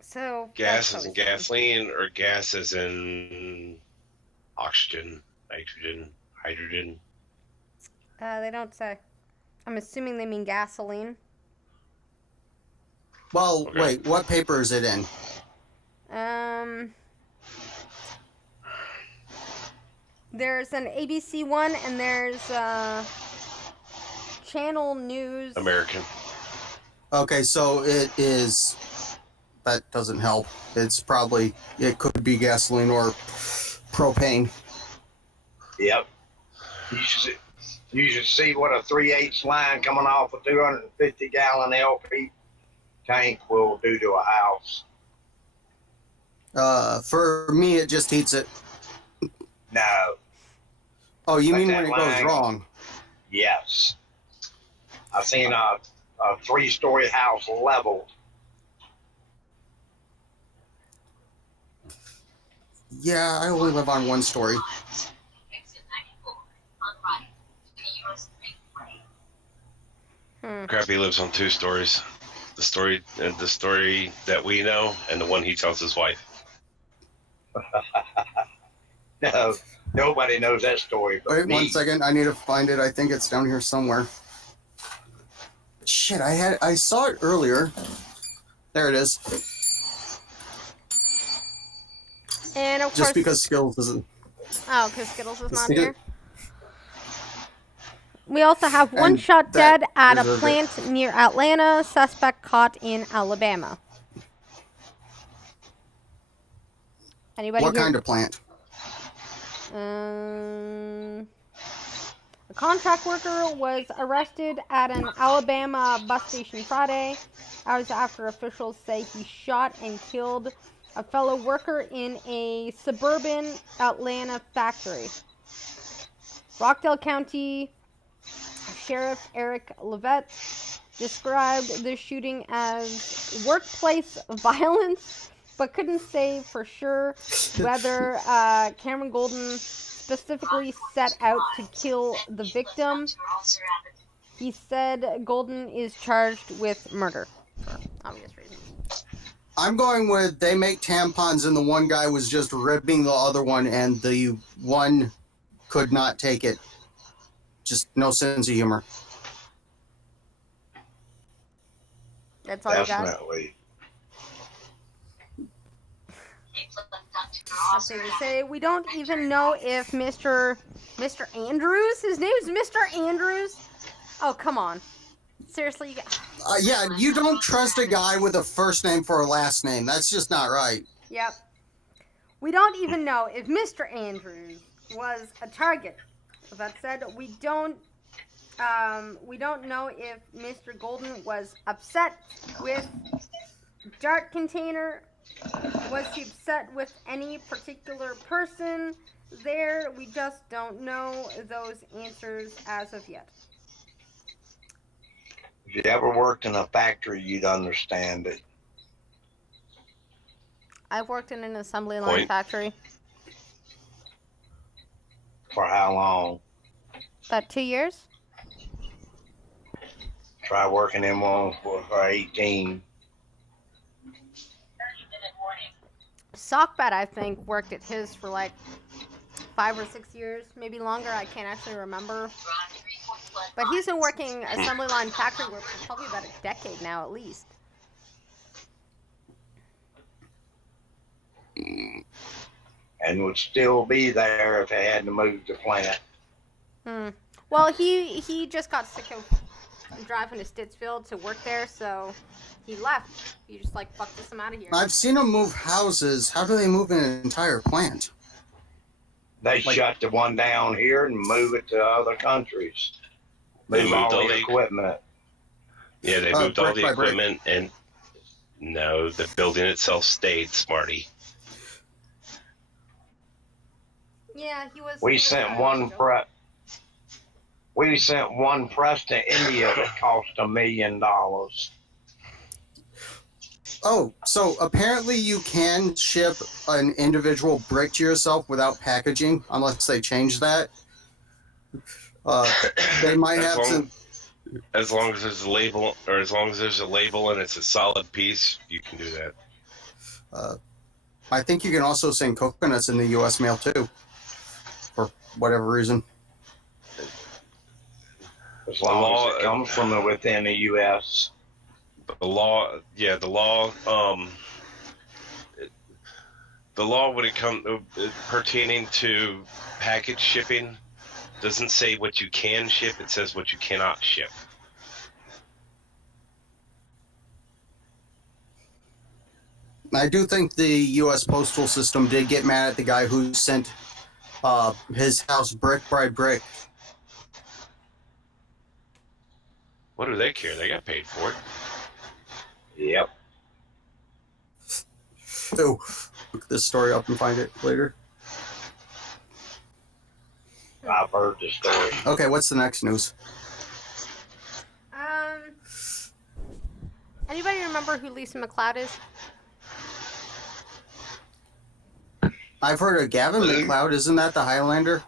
So Gas as in gasoline or gas as in oxygen, nitrogen, hydrogen? They don't say. I'm assuming they mean gasoline. Well, Okay. wait, what paper is it in? There's an ABC one and there's Channel News. American. Okay, so it is. That doesn't help. It's probably, it could be gasoline or propane. Yep. You should see what a 3/8 line coming off a 250-gallon LP tank will do to a house. For me, it just heats it. No. Oh, you Like mean that when it goes line? wrong? Yes. I've seen a 3-story house leveled. Yeah, I only live on 1 story. Crappy lives on 2 stories. The story that we know, and the one he tells his wife. No, nobody knows that story but Wait, me. 1 second. I need to find it. I think it's down here somewhere. Shit, I saw it earlier. There it is. And of Just course, because Skills isn't. oh, because Skittles is not Skittle- here. We also have 1 And shot that dead at a deserved it. plant near Atlanta. Suspect caught in Alabama. Anybody What here? kind of plant? A contract worker was arrested at an Alabama bus station Friday, hours after officials say he shot and killed a fellow worker in a suburban Atlanta factory. Rockdale County Sheriff Eric Levette described the shooting as workplace violence, but couldn't say for sure whether Cameron Golden specifically set out to kill the victim. He said Golden is charged with murder for obvious reasons. I'm going with they make tampons and the one guy was just ribbing the other one and the one could not take it. Just no sense of humor. That's all you got? Definitely. Something to say. We don't even know if Mr. Andrews, his name's Mr. Andrews. Oh, come on. Seriously, you got... Yeah, you don't trust a guy with a first name for a last name. That's just not right. Yep. We don't even know if Mr. Andrews was a target. With that said, we don't know if Mr. Golden was upset with Dart Container. Was he upset with any particular person there? We just don't know those answers as of yet. If you ever worked in a factory, you'd understand it. I've worked in an assembly line factory. For how long? About 2 years. Try working in one for 18. Sockbat, I think, worked at his for like 5 or 6 years, maybe longer. I can't actually remember. But he's been working assembly line factory work for probably about a decade now, at least. And would still be there if they had to move the plant. Well, he just got sick of driving to Stittsville to work there, so he left. He just like, fuck this, I'm out of here. I've seen them move houses. How do they move an entire plant? They shut the one down here and move it to other countries. They Move moved all all the the equipment. Yeah, they moved all brick the by brick. equipment, and no, the building itself stayed, Smarty. Yeah, he was. We sent one press. We sent one press to India that cost $1 million. Oh, so apparently you can ship an individual brick to yourself without packaging, unless they change that. They might have some. As long as there's a label, or as long as there's a label and it's a solid piece, you can do that. I think you can also send coconuts in the U.S. mail too, for whatever reason. As long as it comes from within the U.S. The law when it comes pertaining to package shipping doesn't say what you can ship, it says what you cannot ship. I do think the U.S. postal system did get mad at the guy who sent his house brick by brick. What do they care? They got paid for it. Yep. So, look this story up and find it later. I've heard the story. Okay, what's the next news? Anybody remember who Lisa McLeod is? I've heard of Gavin McLeod. Isn't that the Highlander?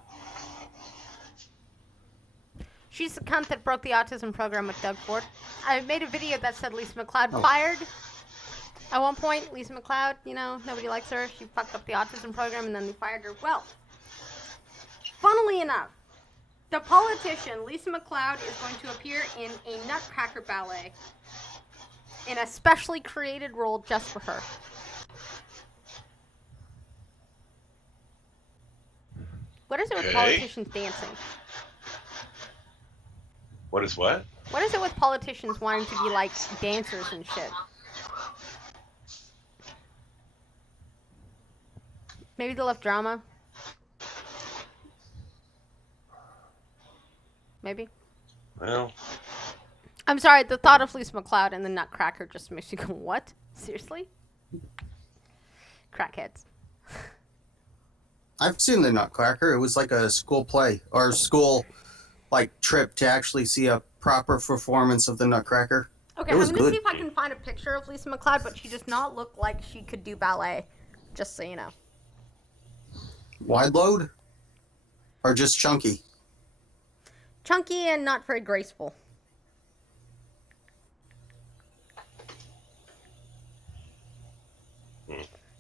She's the cunt that broke the autism program with Doug Ford. I made a video that said Lisa McLeod fired. At one point, Lisa McLeod, you know, nobody likes her. She fucked up the autism program and then they fired her. Well, funnily enough, the politician, Lisa McLeod, is going to appear in a Nutcracker ballet in a specially created role just for her. What is it with politicians dancing? What is what? What is it with politicians wanting to be like dancers and shit? Maybe they love drama. Maybe. Well, I'm sorry, the thought of Lisa McLeod and the Nutcracker just makes you go, what? Seriously? Crackheads. I've seen the Nutcracker. It was like a school play or school like trip to actually see a proper performance of the Nutcracker. Okay, I'm going to see if I can find a picture of Lisa McLeod, but she does not look like she could do ballet, just so you know. Wide load? Or just chunky? Chunky and not very graceful.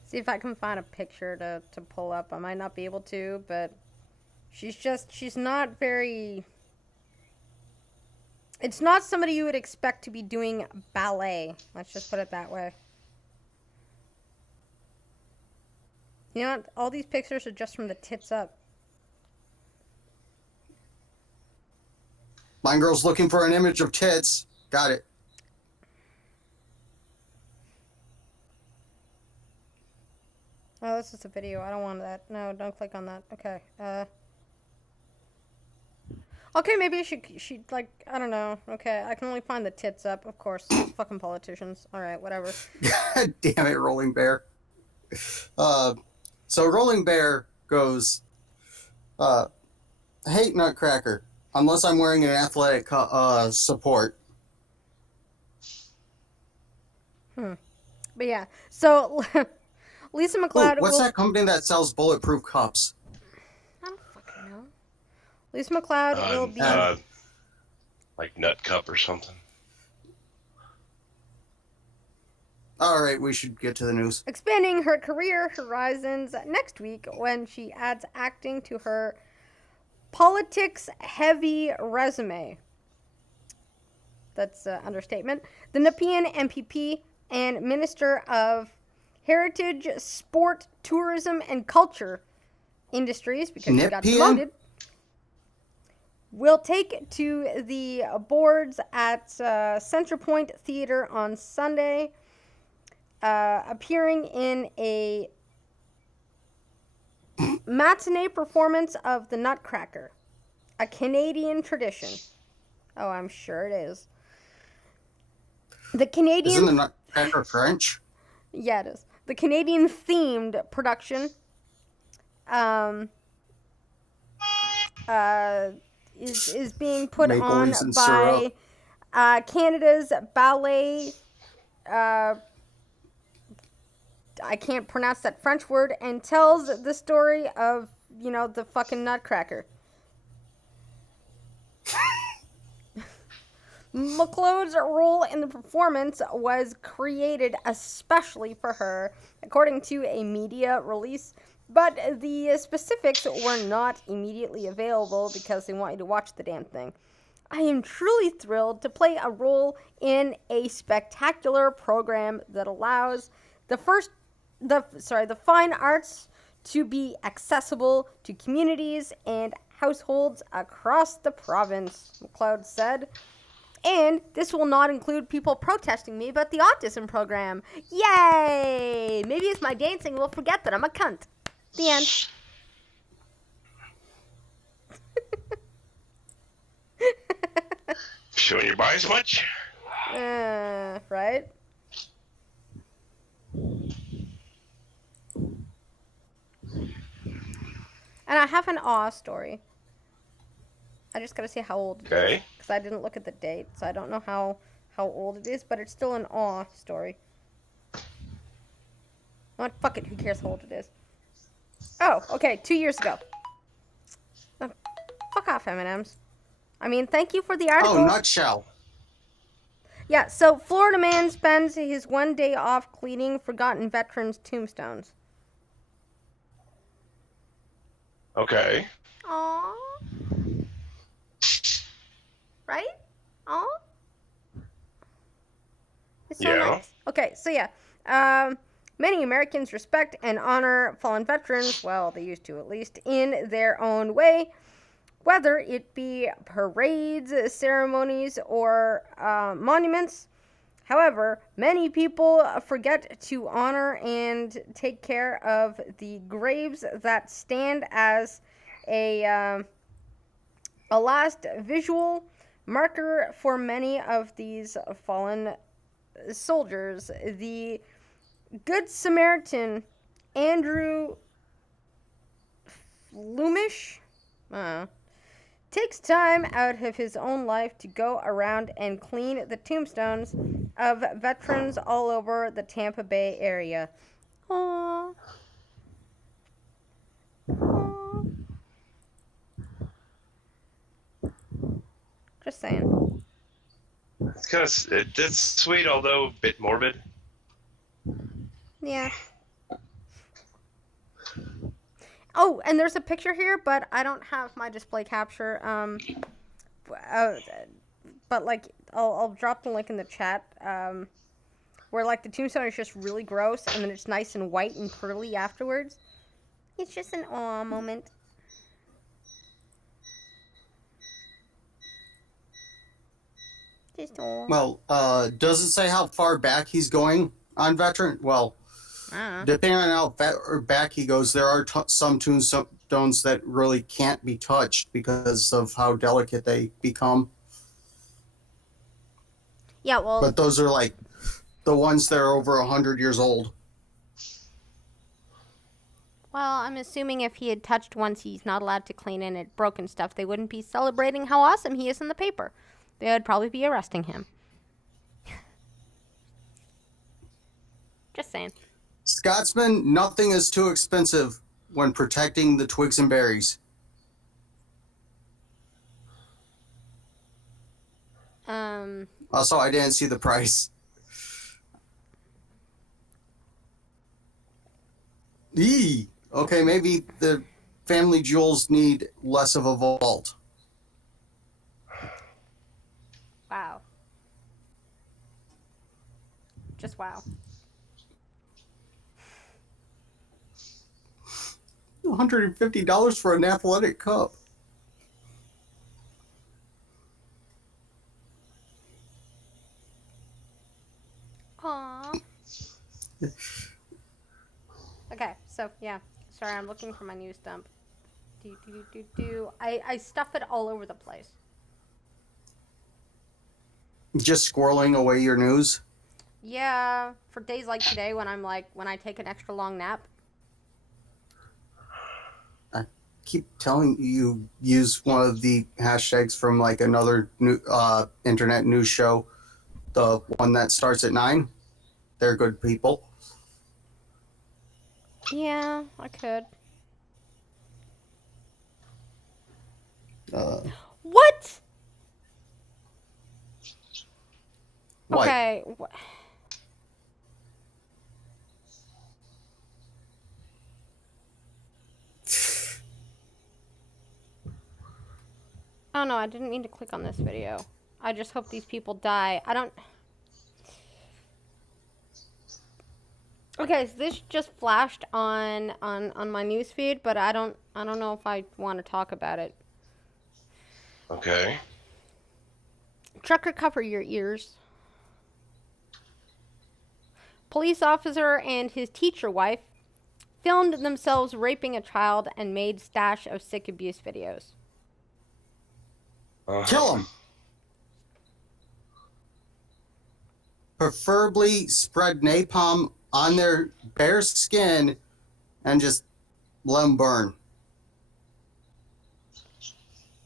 See if I can find a picture to pull up. I might not be able to, but she's not very... It's not somebody you would expect to be doing ballet. Let's just put it that way. You know what? All these pictures are just from the tits up. Blind girl's looking for an image of tits. Got it. Oh, this is a video. I don't want that. No, don't click on that. Okay. Okay, maybe she like, I don't know. Okay, I can only find the tits up, of course. Fucking politicians. Alright, whatever. God damn it, Rolling Bear. So Rolling Bear goes, hey, Nutcracker, unless I'm wearing an athletic support. But yeah, so Lisa McLeod Ooh, what's that company that sells bulletproof cups? I don't fucking know. Lisa McLeod will be like Nut Cup or something. All right, we should get to the news. expanding her career horizons next week when she adds acting to her politics-heavy resume. That's an understatement. The Nepean MPP and Minister of Heritage, Sport, Tourism, and Culture Industries, because she got promoted, will take to the boards at Centerpoint Theater on Sunday, appearing in a matinee performance of The Nutcracker, a Canadian tradition. Oh, I'm sure it is. The Canadian... Isn't The Nutcracker French? Yeah, it is. The Canadian-themed production is being put Maple on leaves and by Canada's ballet... I can't pronounce that French word, and tells the story of, you know, the fucking Nutcracker. McLeod's role in the performance was created especially for her, according to a media release, but the specifics were not immediately available because they want you to watch the damn thing. I am truly thrilled to play a role in a spectacular program that allows the fine arts to be accessible to communities and households across the province, McLeod said. And this will not include people protesting me about the autism program. Yay! Maybe it's my dancing will forget that I'm a cunt. The end. Showing your bias much? Right? And I have an awe story. I just gotta see how old it is. Because I didn't look at the date, so I don't know how old it is, but it's still an awe story. What? Fuck it, who cares how old it is? Oh, okay, 2 years ago. Oh, fuck off, M&Ms. I mean, thank you for the article. Oh, nutshell. Yeah, so Florida man spends his 1 day off cleaning forgotten veterans' tombstones. Okay. Aww. Right? Aww. It's so nice. Okay, so yeah. Many Americans respect and honor fallen veterans, well, they used to at least, in their own way, whether it be parades, ceremonies, or monuments. However, many people forget to honor and take care of the graves that stand as a last visual marker for many of these fallen soldiers. The Good Samaritan Andrew Flumish takes time out of his own life to go around and clean the tombstones of veterans all over the Tampa Bay area. Aww. Aww. Just saying. That's sweet, although a bit morbid. Yeah. Oh, and there's a picture here, but I don't have my display capture but like I'll drop the link in the chat. Where like the tombstone is just really gross, and then it's nice and white and pearly afterwards. It's just an aw moment. Just aw. Well, does it say how far back he's going on veteran? Well, depending on how far back he goes, there are some tombstones that really can't be touched because of how delicate they become. Yeah, well, But those are like the ones that are over 100 years old. well, I'm assuming if he had touched once he's not allowed to clean and it broken stuff, they wouldn't be celebrating how awesome he is in the paper. They would probably be arresting him. Just saying. Scotsman, nothing is too expensive when protecting the twigs and berries. Also, I didn't see the price. Eee! Okay, maybe the family jewels need less of a vault. Wow. Just wow. $150 for an athletic cup. Aww. Okay, so yeah. Sorry, I'm looking for my news dump. I stuff it all over the place. Just squirreling away your news. Yeah, for days like today when I take an extra long nap. I keep telling you use one of the hashtags from like another new internet news show, the one that starts at 9. They're good people. Yeah, I could. What? What? Okay. Oh no, I didn't mean to click on this video. I just hope these people die. I don't... Okay, so this just flashed on my news feed, but I don't know if I want to talk about it. Okay. Trucker, cover your ears. Police officer and his teacher wife filmed themselves raping a child and made stash of sick abuse videos. Kill them. Preferably spread napalm on their bare skin and just let them burn.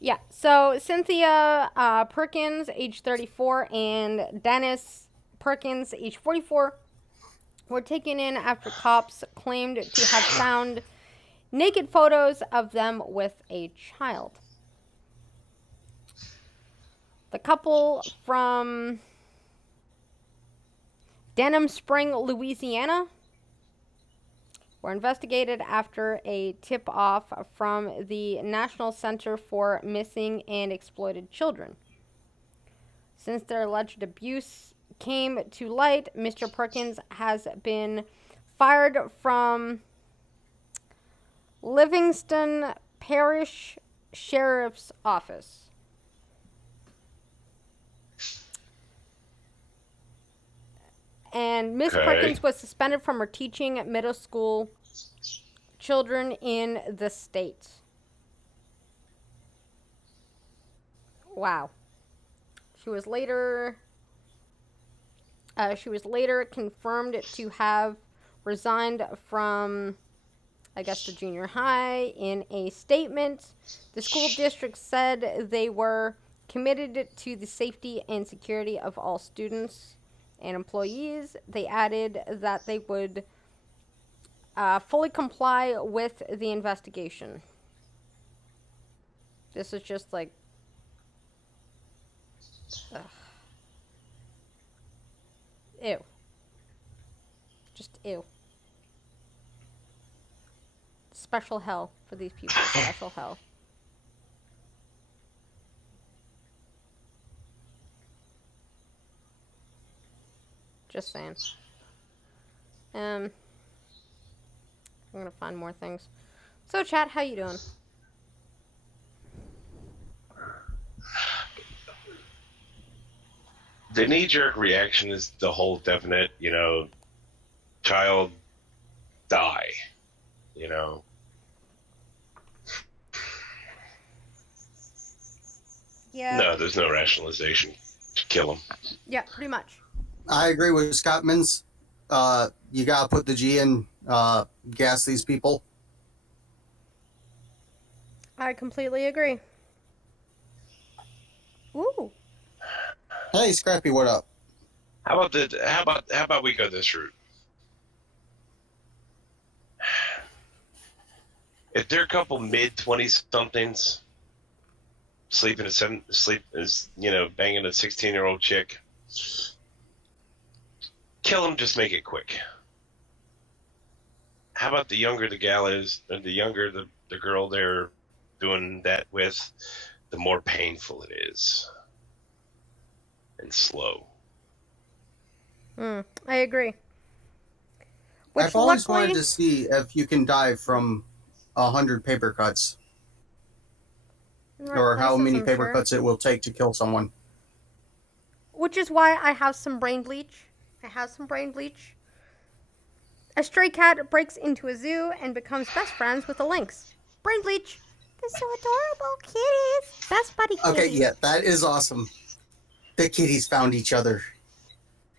Yeah, so Cynthia Perkins, age 34, and Dennis Perkins, age 44, were taken in after cops claimed to have found naked photos of them with a child. The couple from Denham Spring, Louisiana, were investigated after a tip-off from the National Center for Missing and Exploited Children. Since their alleged abuse came to light, Mr. Perkins has been fired from Livingston Parish Sheriff's Office. And Miss Perkins was suspended from her teaching at middle school children in the state. Wow. She was later confirmed to have resigned from, I guess, the junior high. In a statement, the school district said they were committed to the safety and security of all students and employees. They added that they would fully comply with the investigation. This is just like... Ugh. Ew. Just ew. Special hell for these people. Special hell. Just saying. I'm gonna find more things. So, chat, how you doing? The knee-jerk reaction is the whole definite, child die, Yeah. No, there's no rationalization. Kill him. Yeah, pretty much. I agree with Scottman's. You gotta put the G in, gas these people. I completely agree. Ooh. Hey, Scrappy, what up? How about we go this route? If they're a couple mid-20s-somethings banging a 16-year-old chick, kill them, just make it quick. How about the younger the gal is, and the younger the girl they're doing that with, the more painful it is. And slow. I agree. Which I've always luckily, wanted to see if you can die from 100 paper cuts, or how many paper cuts it will take to kill someone. Which is why I have some brain bleach. A stray cat breaks into a zoo and becomes best friends with a lynx. Brain bleach. They're so adorable. Kitties. Best buddy kitties. Okay, yeah, that is awesome. The kitties found each other.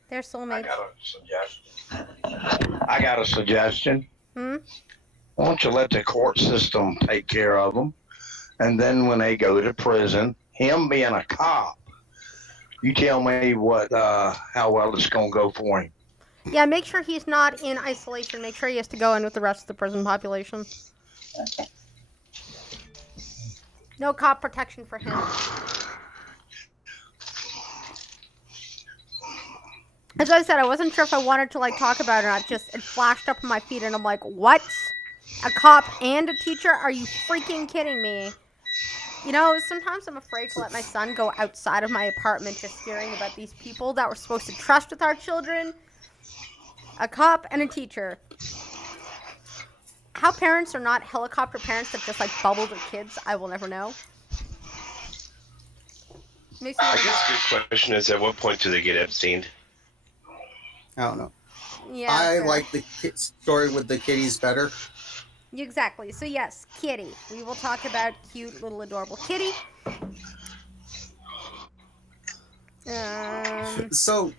They're soulmates. I got a suggestion. Hmm? Why don't you let the court system take care of them? And then when they go to prison, him being a cop, you tell me how well it's going to go for him. Yeah, make sure he's not in isolation. Make sure he has to go in with the rest of the prison population. No cop protection for him. As I said, I wasn't sure if I wanted to talk about it or not. Just it flashed up on my feed, and I'm like, "What? A cop and a teacher? Are you freaking kidding me?" Sometimes I'm afraid to let my son go outside of my apartment, just hearing about these people that we're supposed to trust with our children. A cop and a teacher. How parents are not helicopter parents that just bubble their kids, I will never know. I guess the good question is, at what point do they get Epstein? I don't know. Yeah. I fair. like the story with the kitties better. Exactly. So yes, Kitty. We will talk about cute little adorable Kitty. So,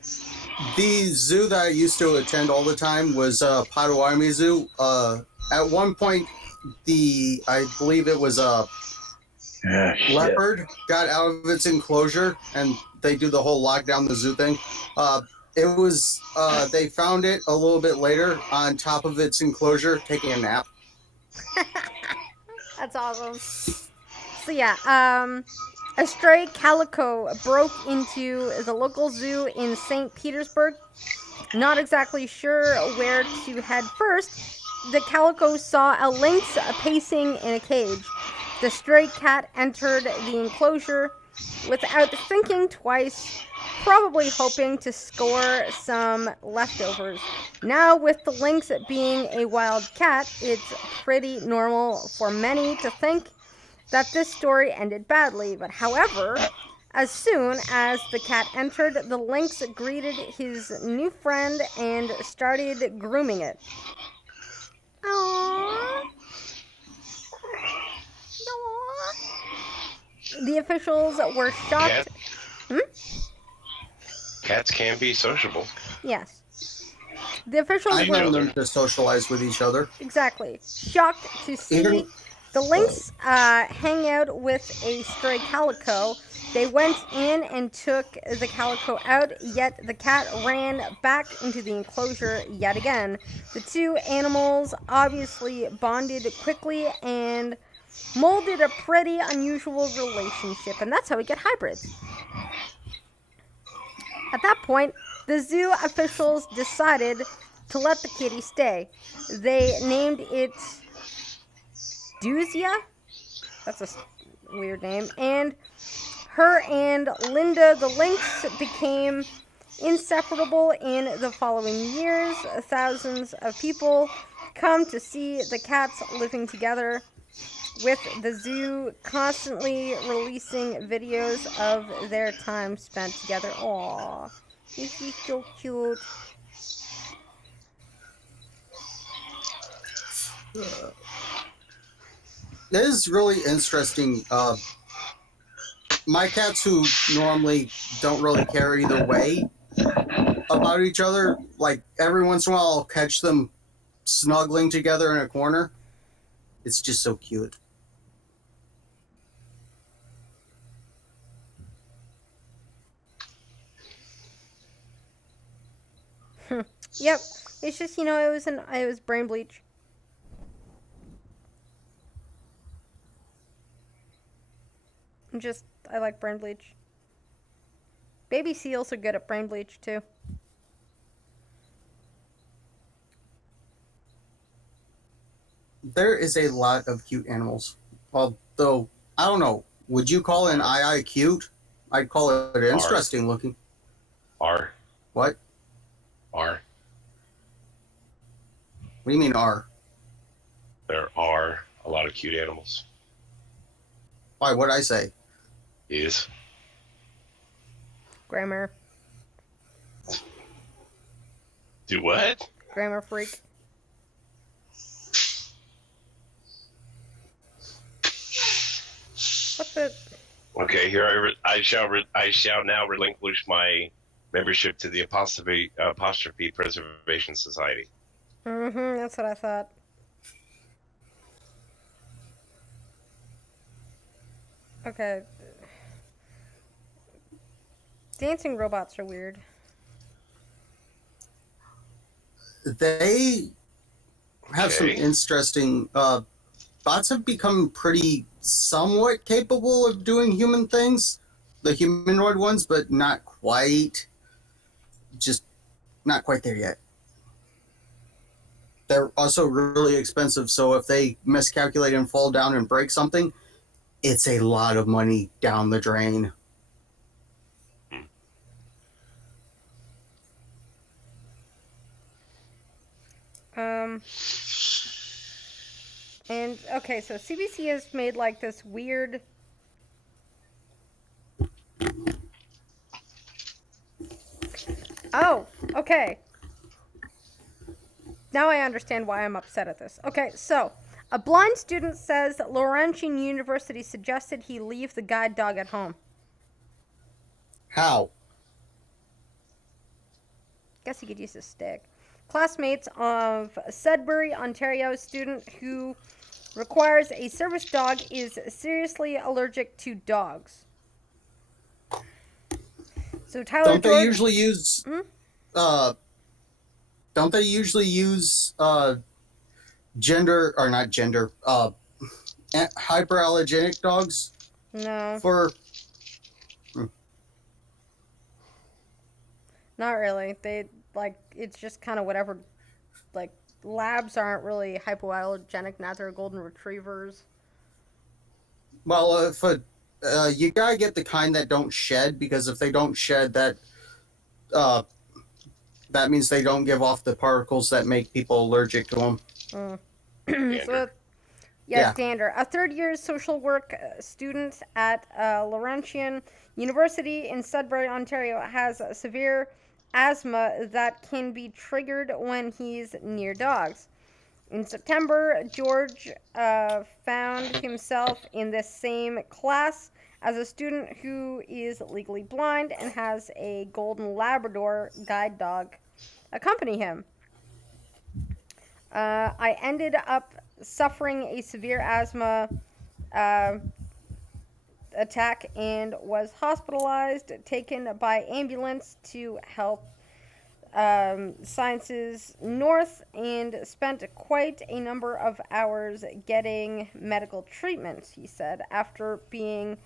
the zoo that I used to attend all the time was Potawatomi Zoo. At one point, I believe it was a leopard got out of its enclosure, and they do the whole lockdown the zoo thing. They found it a little bit later on top of its enclosure taking a nap. That's awesome. So yeah, a stray calico broke into the local zoo in St. Petersburg. Not exactly sure where to head first. The calico saw a lynx pacing in a cage. The stray cat entered the enclosure without thinking twice, probably hoping to score some leftovers. Now, with the lynx being a wild cat, it's pretty normal for many to think that this story ended badly. But however, as soon as the cat entered, the lynx greeted his new friend and started grooming it. Aww. Aww. The officials were shocked. Cats can be sociable. Yes. The officials I've were known them to socialize with each other. exactly shocked to see the lynx hang out with a stray calico. They went in and took the calico out, yet the cat ran back into the enclosure yet again. The two animals obviously bonded quickly and molded a pretty unusual relationship, and that's how we get hybrids. At that point, the zoo officials decided to let the kitty stay. They named it Duzia. That's a weird name. And her and Linda the lynx became inseparable in the following years. Thousands of people come to see the cats living together, with the zoo constantly releasing videos of their time spent together. Aww, this is so cute. It is really interesting. My cats, who normally don't really care either way about each other, like every once in a while I'll catch them snuggling together in a corner. It's just so cute. Yep, it's just it was brain bleach. I like brain bleach. Baby seals are good at brain bleach too. There is a lot of cute animals. Although, I don't know, would you call an eye cute? I'd call it interesting looking. R. What? R. What do you mean R? There are a lot of cute animals. Why, what'd I say? Is. Grammar. Do what? Grammar freak. What the? Okay, here I shall now relinquish my membership to the Apostrophe Preservation Society. That's what I thought. Okay. Dancing robots are weird. They have some interesting. Bots have become pretty somewhat capable of doing human things, the humanoid ones, but not quite. Just not quite there yet. They're also really expensive, so if they miscalculate and fall down and break something, it's a lot of money down the drain. And okay, so CBC has made like this weird. Oh, okay. Now I understand why I'm upset at this. Okay, so a blind student says that Laurentian University suggested he leave the guide dog at home. How? Guess he could use a stick. Classmates of Sudbury, Ontario student who requires a service dog is seriously allergic to dogs. So Tyler Don't they usually use don't they usually use hyperallergenic dogs? No. For Not really. They it's just kind of whatever. Like labs aren't really hypoallergenic, neither are golden retrievers. Well, if you gotta get the kind that don't shed, because if they don't shed, that means they don't give off the particles that make people allergic to them. So, yes, Dander, a third-year social work student at Laurentian University in Sudbury, Ontario, has severe asthma that can be triggered when he's near dogs. In September, George found himself in the same class as a student who is legally blind and has a golden Labrador guide dog accompany him. I ended up suffering a severe asthma attack and was hospitalized, taken by ambulance to Health Sciences North, and spent quite a number of hours getting medical treatment, he said. After being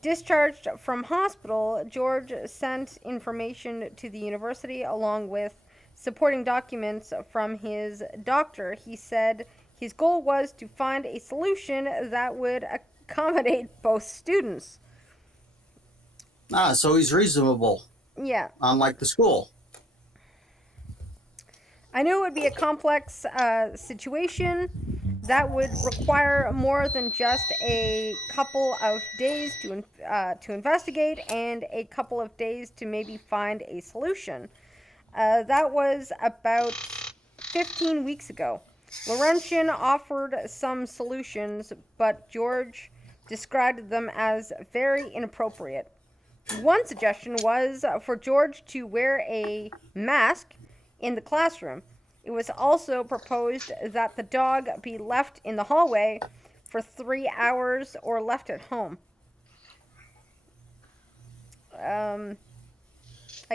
discharged from hospital, George sent information to the university along with supporting documents from his doctor. He said his goal was to find a solution that would accommodate both students. So he's reasonable. Yeah. unlike the school. I knew it would be a complex situation that would require more than just a couple of days to investigate and a couple of days to maybe find a solution. That was about 15 weeks ago. Laurentian offered some solutions, but George described them as very inappropriate. One suggestion was for George to wear a mask in the classroom. It was also proposed that the dog be left in the hallway for 3 hours or left at home. I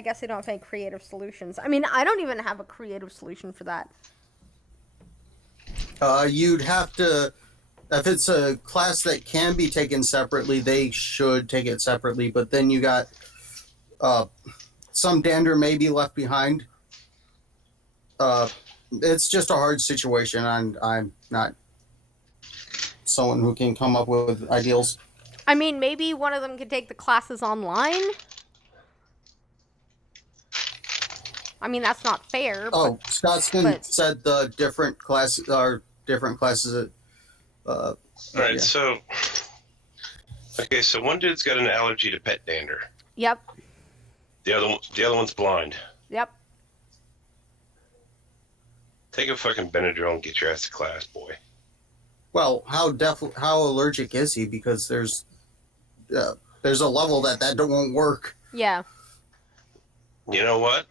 guess they don't have any creative solutions. I mean, I don't even have a creative solution for that. You'd have to, if it's a class that can be taken separately, they should take it separately. But then you got some dander may be left behind. It's just a hard situation. I'm not someone who can come up with ideals. I mean, maybe one of them could take the classes online. I mean, that's not fair. Oh, Scotsman said the different classes are different classes. All right, so one dude's got an allergy to pet dander. Yep. The other one's blind. Yep. Take a fucking Benadryl and get your ass to class, boy. Well, how allergic is he? Because there's a level that won't work. Yeah. You know what?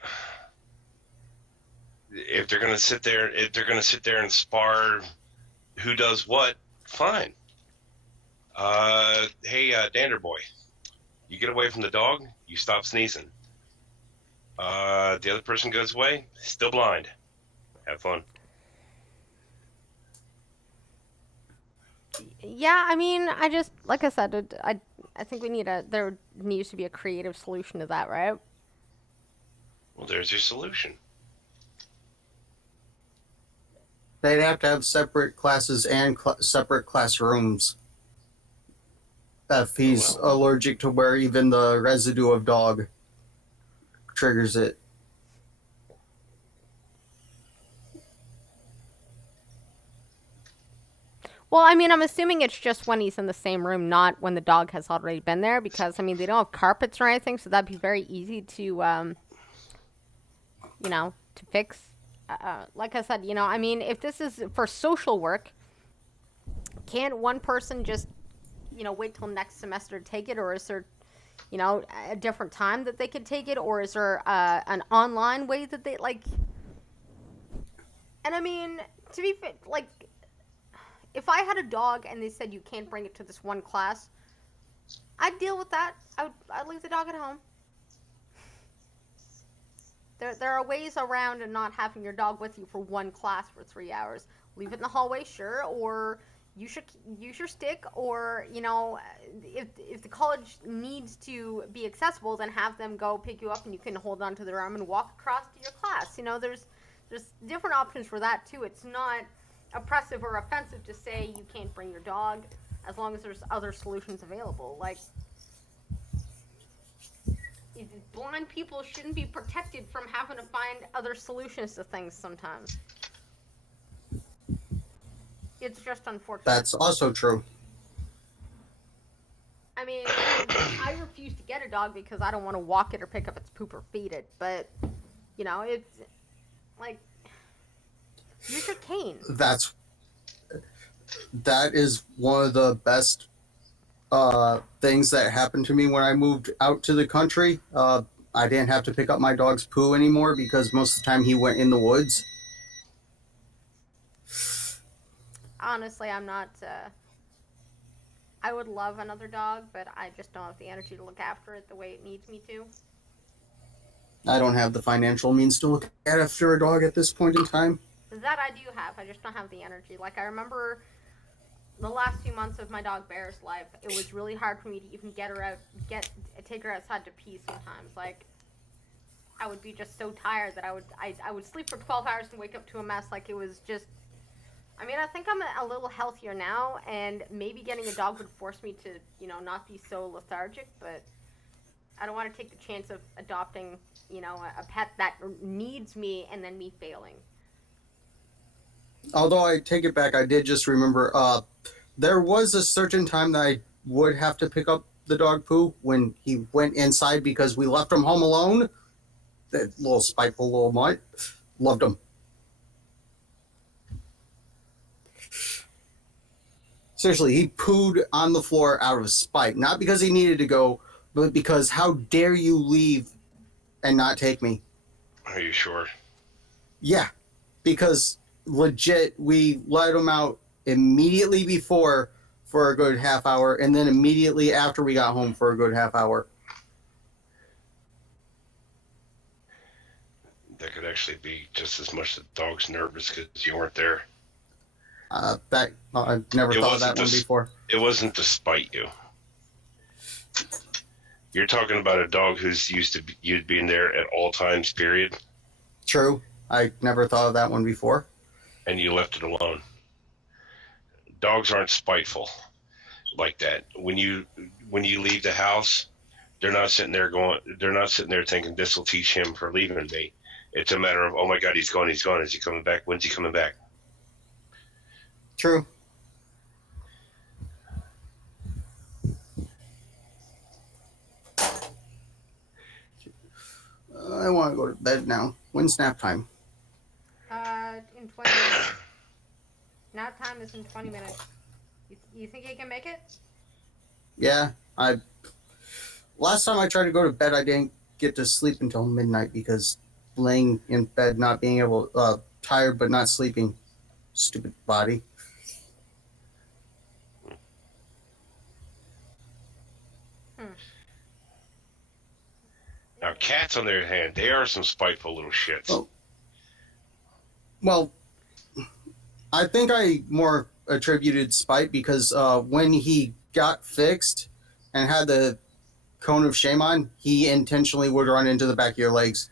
If they're gonna sit there and spar who does what, fine. Hey, dander boy, you get away from the dog, you stop sneezing. The other person goes away, still blind. Have fun. Yeah, I mean, like I said, I think there needs to be a creative solution to that, right? Well, there's your solution. They'd have to have separate classes and separate classrooms. If he's allergic to where even the residue of dog triggers it. Well, I mean, I'm assuming it's just when he's in the same room, not when the dog has already been there, because, I mean, they don't have carpets or anything, so that'd be very easy to, to fix. Like I said, I mean, if this is for social work, can't one person just, wait till next semester to take it, or is there, a different time that they could take it, or is there an online way that they, and I mean, to be fair, if I had a dog and they said you can't bring it to this one class, I'd deal with that. I'd leave the dog at home. There are ways around and not having your dog with you for one class for 3 hours. Leave it in the hallway, sure, or use your stick, or if the college needs to be accessible, then have them go pick you up and you can hold onto their arm and walk across to your class. There's different options for that too. It's not oppressive or offensive to say you can't bring your dog, as long as there's other solutions available. Blind people shouldn't be protected from having to find other solutions to things sometimes. It's just unfortunate. That's also true. I mean, I refuse to get a dog because I don't want to walk it or pick up its poop or feed it, but, it's use your cane. That is one of the best things that happened to me when I moved out to the country. I didn't have to pick up my dog's poo anymore because most of the time he went in the woods. Honestly, I'm not. I would love another dog, but I just don't have the energy to look after it the way it needs me to. I don't have the financial means to look after a dog at this point in time. That I do have. I just don't have the energy. I remember the last few months of my dog Bear's life, it was really hard for me to even take her outside to pee sometimes. I would be just so tired that I would sleep for 12 hours and wake up to a mess. It was just, I mean, I think I'm a little healthier now, and maybe getting a dog would force me to, not be so lethargic, but I don't want to take the chance of adopting, a pet that needs me and then me failing. Although I take it back, I did just remember there was a certain time that I would have to pick up the dog poo when he went inside because we left him home alone. That little spiteful little mutt. Loved him. Seriously, he pooed on the floor out of spite. Not because he needed to go, but because how dare you leave and not take me? Are you sure? Yeah, because legit, we let him out immediately before for a good half hour, and then immediately after we got home for a good half hour. That could actually be just as much the dog's nervous because you weren't there. I've never thought of that one before. It wasn't to spite you. You're talking about a dog who's used to you being there at all times, period. True. I never thought of that one before. And you left it alone. Dogs aren't spiteful like that. When you leave the house, they're not sitting there thinking this will teach him for leaving me. It's a matter of, oh my God, he's gone. Is he coming back? When's he coming back? True. I want to go to bed now. When's nap time? In 20 minutes. Nap time is in 20 minutes. You think you can make it? Yeah, last time I tried to go to bed, I didn't get to sleep until midnight because laying in bed, not being able, tired but not sleeping. Stupid body. Now, cats, on their hand, they are some spiteful little shits. Oh. Well, I think I more attributed spite because when he got fixed and had the cone of shame on, he intentionally would run into the back of your legs.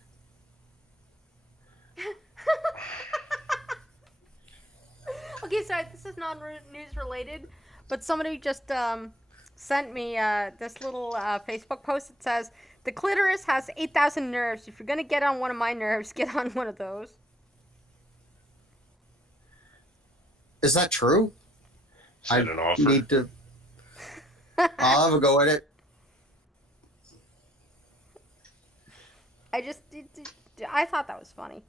Okay, sorry, this is non-news related, but somebody just sent me this little Facebook post that says, the clitoris has 8,000 nerves. If you're going to get on one of my nerves, get on one of those. Is that true? Is that an offer? Need to... I'll have a go at it. I thought that was funny.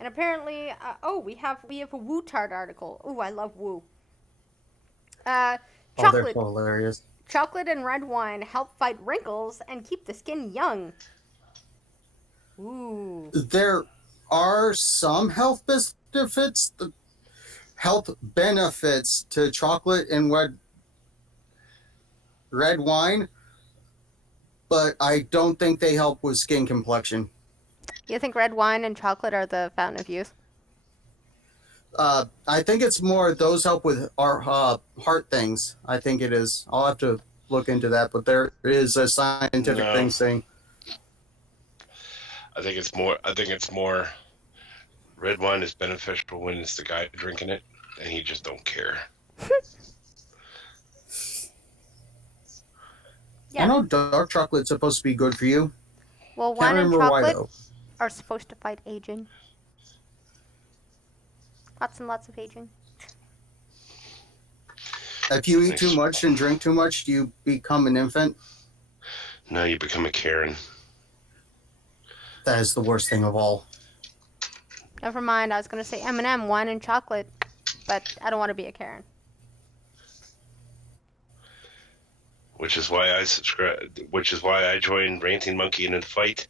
And apparently, we have a Woo Tart article. Ooh, I love Woo. They're Chocolate. hilarious. Chocolate and red wine help fight wrinkles and keep the skin young. Ooh. There are some health benefits to chocolate and red wine, but I don't think they help with skin complexion. You think red wine and chocolate are the fountain of youth? I think it's more those help with our heart things. I think it is. I'll have to look into that, but there is a scientific thing saying. I think it's more. Red wine is beneficial when it's the guy drinking it, and he just don't care. Yeah. I know dark chocolate's supposed to be good for you. Well, Can't wine and remember why chocolate though. are supposed to fight aging. Lots and lots of aging. If you eat too much and drink too much, do you become an infant? No, you become a Karen. That is the worst thing of all. Never mind, I was going to say M&M, wine and chocolate, but I don't want to be a Karen. Which is why I joined Ranting Monkey in a fight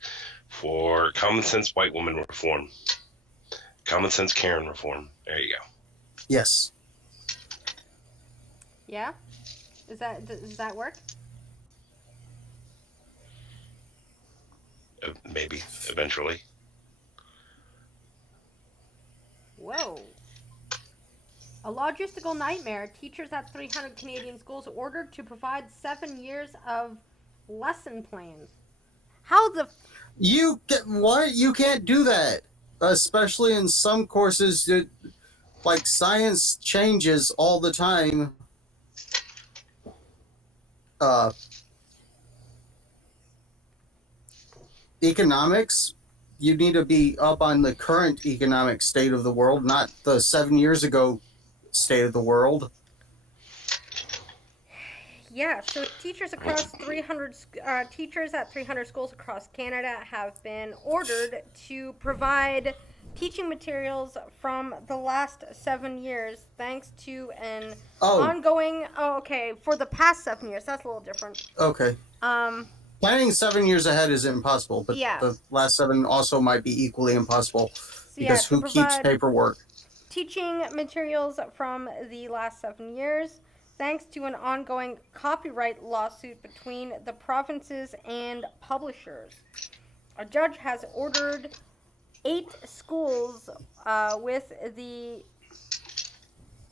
for common sense white woman reform. Common sense Karen reform. There you go. Yes. Yeah? Does that work? Maybe, eventually. Whoa. A logistical nightmare. Teachers at 300 Canadian schools ordered to provide 7 years of lesson plans. How the... What? You can't do that. Especially in some courses. like science changes all the time. Economics, you need to be up on the current economic state of the world, not the 7 years ago state of the world. Yeah, so teachers across 300 teachers at 300 schools across Canada have been ordered to provide teaching materials from the last 7 years, thanks to an Oh, ongoing. Oh, okay, for the past 7 years, that's a little different. okay. Um, Planning 7 years ahead is impossible, but yeah. the last 7 also might be equally impossible So yeah, because to who keeps provide paperwork? teaching materials from the last 7 years, thanks to an ongoing copyright lawsuit between the provinces and publishers. A judge has ordered 8 schools with the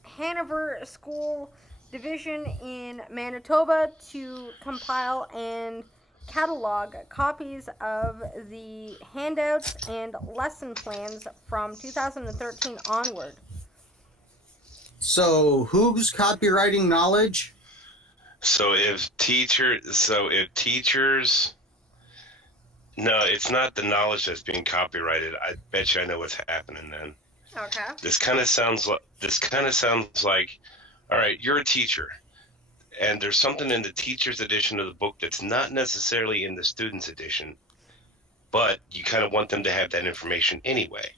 Hanover School Division in Manitoba to compile and catalog copies of the handouts and lesson plans from 2013 onward. So who's copywriting knowledge? So if teachers, no, it's not the knowledge that's being copyrighted. I bet you I know what's happening then. Okay. This kind of sounds like, all right, you're a teacher, and there's something in the teacher's edition of the book that's not necessarily in the student's edition, but you kind of want them to have that information anyway.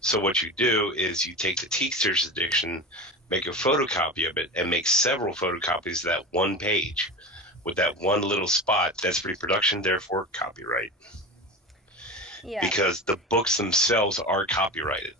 So what you do is you take the teacher's edition, make a photocopy of it, and make several photocopies of that one page with that one little spot that's reproduction, therefore copyright. Yeah. Because the books themselves are copyrighted.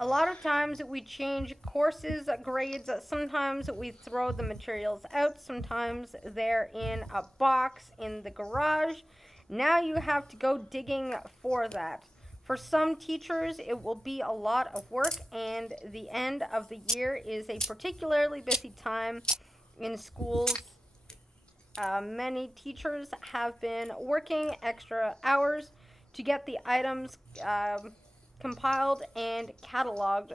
A lot of times we change courses, grades, sometimes we throw the materials out, sometimes they're in a box in the garage. Now you have to go digging for that. For some teachers, it will be a lot of work, and the end of the year is a particularly busy time in schools. Many teachers have been working extra hours to get the items compiled and cataloged,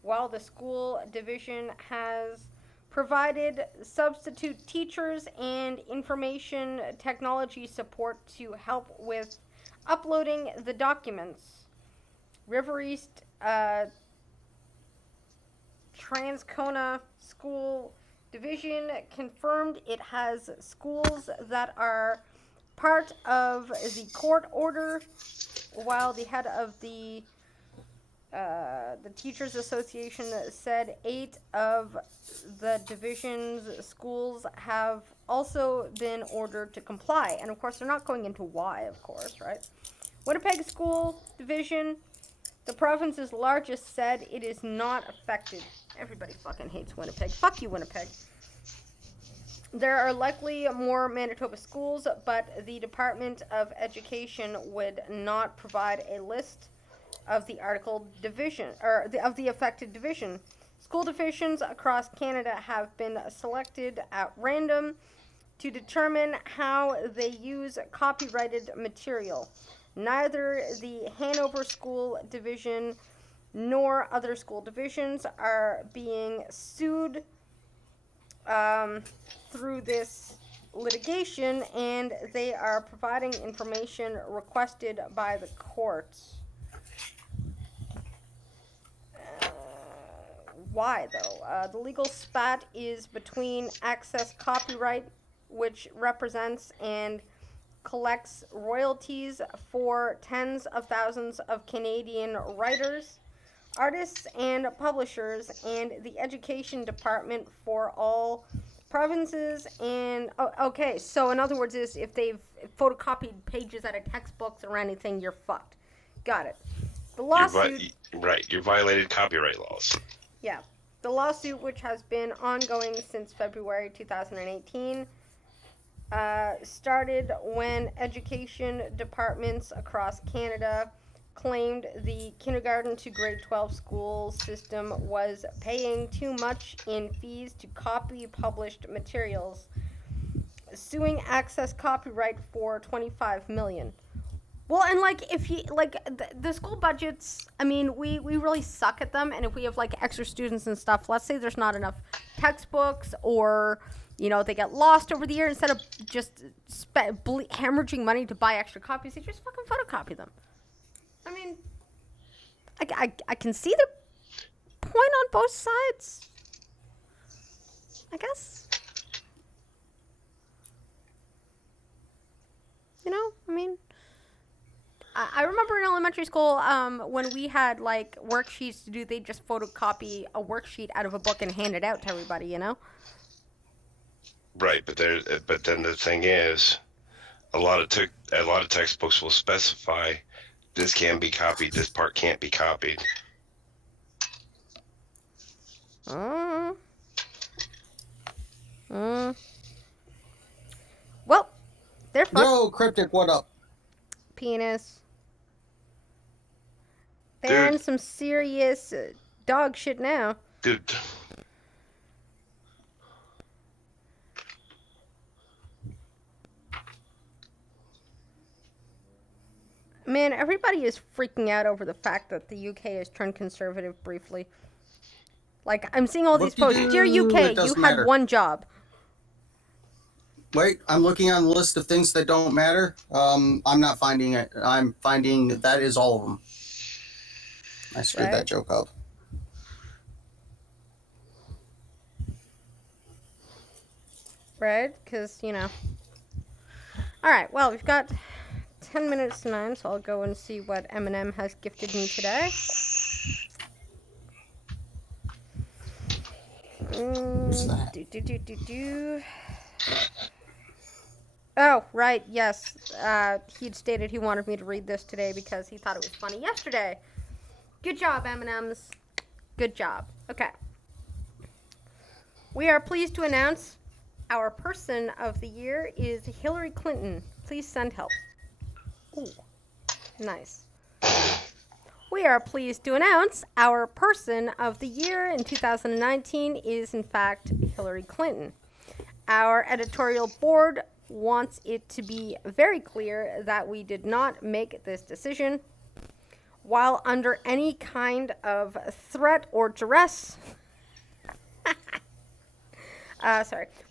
while the school division has provided substitute teachers and information technology support to help with uploading the documents. River East Transcona School Division confirmed it has schools that are part of the court order, while the head of the Teachers Association said 8 of the division's schools have also been ordered to comply. And of course, they're not going into why, of course, right? Winnipeg School Division, the province's largest, said it is not affected. Everybody fucking hates Winnipeg. Fuck you, Winnipeg. There are likely more Manitoba schools, but the Department of Education would not provide a list of the article division of the affected division. School divisions across Canada have been selected at random to determine how they use copyrighted material. Neither the Hanover School Division nor other school divisions are being sued through this litigation, and they are providing information requested by the courts. Why, though? The legal spat is between Access Copyright, which represents and collects royalties for tens of thousands of Canadian writers, artists, and publishers, and the Education Department for all provinces. And okay, so in other words, is if they've photocopied pages out of textbooks or anything, you're fucked. Got it. The lawsuit. You violated copyright laws. Yeah. The lawsuit, which has been ongoing since February 2018, started when education departments across Canada claimed the kindergarten to grade 12 school system was paying too much in fees to copy published materials, suing Access Copyright for $25 million. Well, and like if you like the school budgets, I mean, we really suck at them. And if we have like extra students and stuff, let's say there's not enough textbooks, or they get lost over the year, instead of just hemorrhaging money to buy extra copies, they just fucking photocopy them. I mean, I can see the point on both sides, I guess. I mean, I remember in elementary school, when we had like worksheets to do, they just photocopy a worksheet out of a book and hand it out to everybody. Right, but then the thing is, a lot of textbooks will specify this can be copied, this part can't be copied. Well, they're fucked. Yo, Cryptic, what up? Penis. They're in some serious dog shit now. Dude. Man, everybody is freaking out over the fact that the UK has turned conservative briefly. Like, I'm seeing all these posts. Dear UK, you had one job. Wait, I'm looking on the list of things that don't matter. I'm not finding it. I'm finding that is all of them. I screwed that joke up. Right? Because, Alright, well, we've got 10 minutes to 9, so I'll go and see what M&M has gifted me today. What's that? Oh, right, yes. He'd stated he wanted me to read this today because he thought it was funny yesterday. Good job, M&Ms. Good job. Okay. We are pleased to announce our person of the year is Hillary Clinton. Please send help. Ooh, nice. We are pleased to announce our person of the year in 2019 is, in fact, Hillary Clinton. Our editorial board wants it to be very clear that we did not make this decision while under any kind of threat or duress.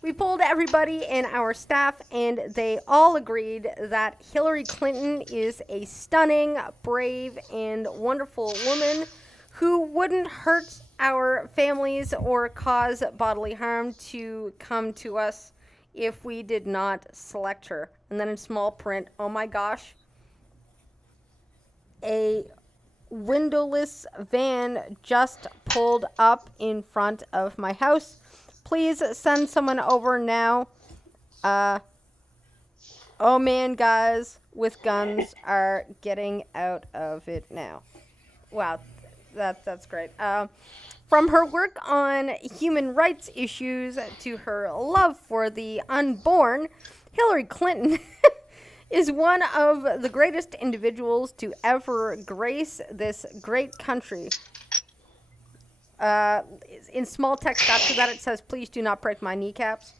We polled everybody in our staff, and they all agreed that Hillary Clinton is a stunning, brave, and wonderful woman who wouldn't hurt our families or cause bodily harm to come to us if we did not select her. And then in small print, oh my gosh, a windowless van just pulled up in front of my house. Please send someone over now. Oh man, guys with guns are getting out of it now. Wow, that's great. From her work on human rights issues to her love for the unborn, Hillary Clinton is one of the greatest individuals to ever grace this great country. In small text after that, it says, "Please do not break my kneecaps."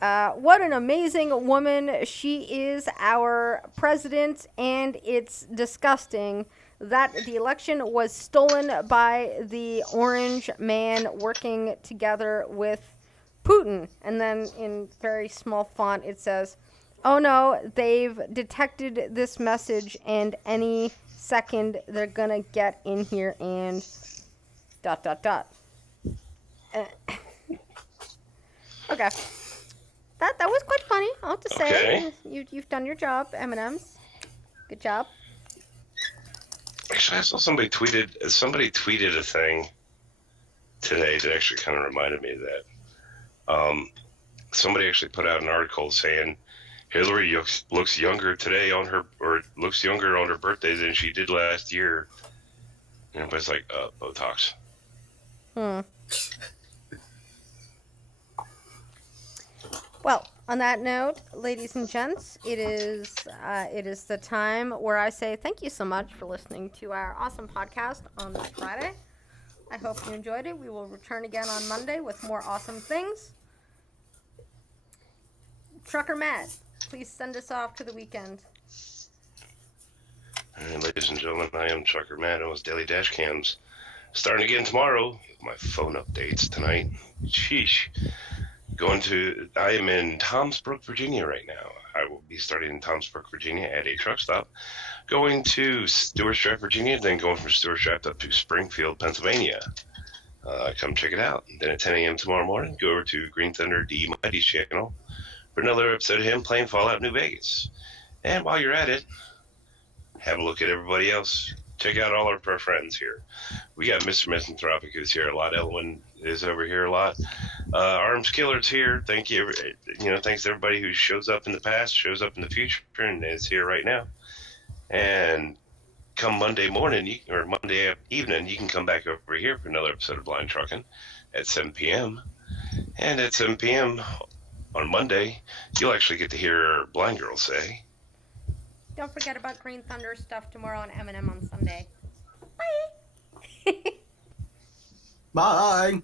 What an amazing woman. She is our president, and it's disgusting that the election was stolen by the orange man working together with Putin. And then in very small font, it says, "Oh no, they've detected this message, and any second they're gonna get in here and ... Okay. That was quite funny, I'll have to say. Okay. You've done your job, M&Ms. Good job. Actually, I saw somebody tweeted a thing today that actually kind of reminded me of that. Somebody actually put out an article saying Hillary looks younger today looks younger on her birthday than she did last year. And everybody's like, Botox. Well, on that note, ladies and gents, it is the time where I say thank you so much for listening to our awesome podcast on this Friday. I hope you enjoyed it. We will return again on Monday with more awesome things. Trucker Matt, please send us off to the weekend. And ladies and gentlemen, I am Trucker Matt. It was Daily Dash Cams. Starting again tomorrow. My phone updates tonight. Sheesh. I am in Tomsbrook, Virginia right now. I will be starting in Tomsbrook, Virginia at a truck stop. Going to Stewart's Drive, Virginia, then going from Stewart's Drive up to Springfield, Pennsylvania. Come check it out. Then at 10 a.m. tomorrow morning, go over to Green Thunder D Mighty's channel for another episode of him playing Fallout New Vegas. And while you're at it, have a look at everybody else. Check out all of our friends here. We got Mr. Misanthropic, who's here a lot. Elwin is over here a lot. Arms Killer's here. Thank you. Thanks to everybody who shows up in the past, shows up in the future, and is here right now. And come Monday morning or Monday evening, you can come back over here for another episode of Blind Trucking at 7 p.m. And at 7 p.m. on Monday, you'll actually get to hear Blind Girl say, Don't forget about Green Thunder stuff tomorrow on M&M on Sunday. Bye. Bye.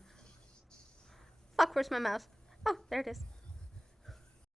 Fuck, where's my mouse? Oh, there it is.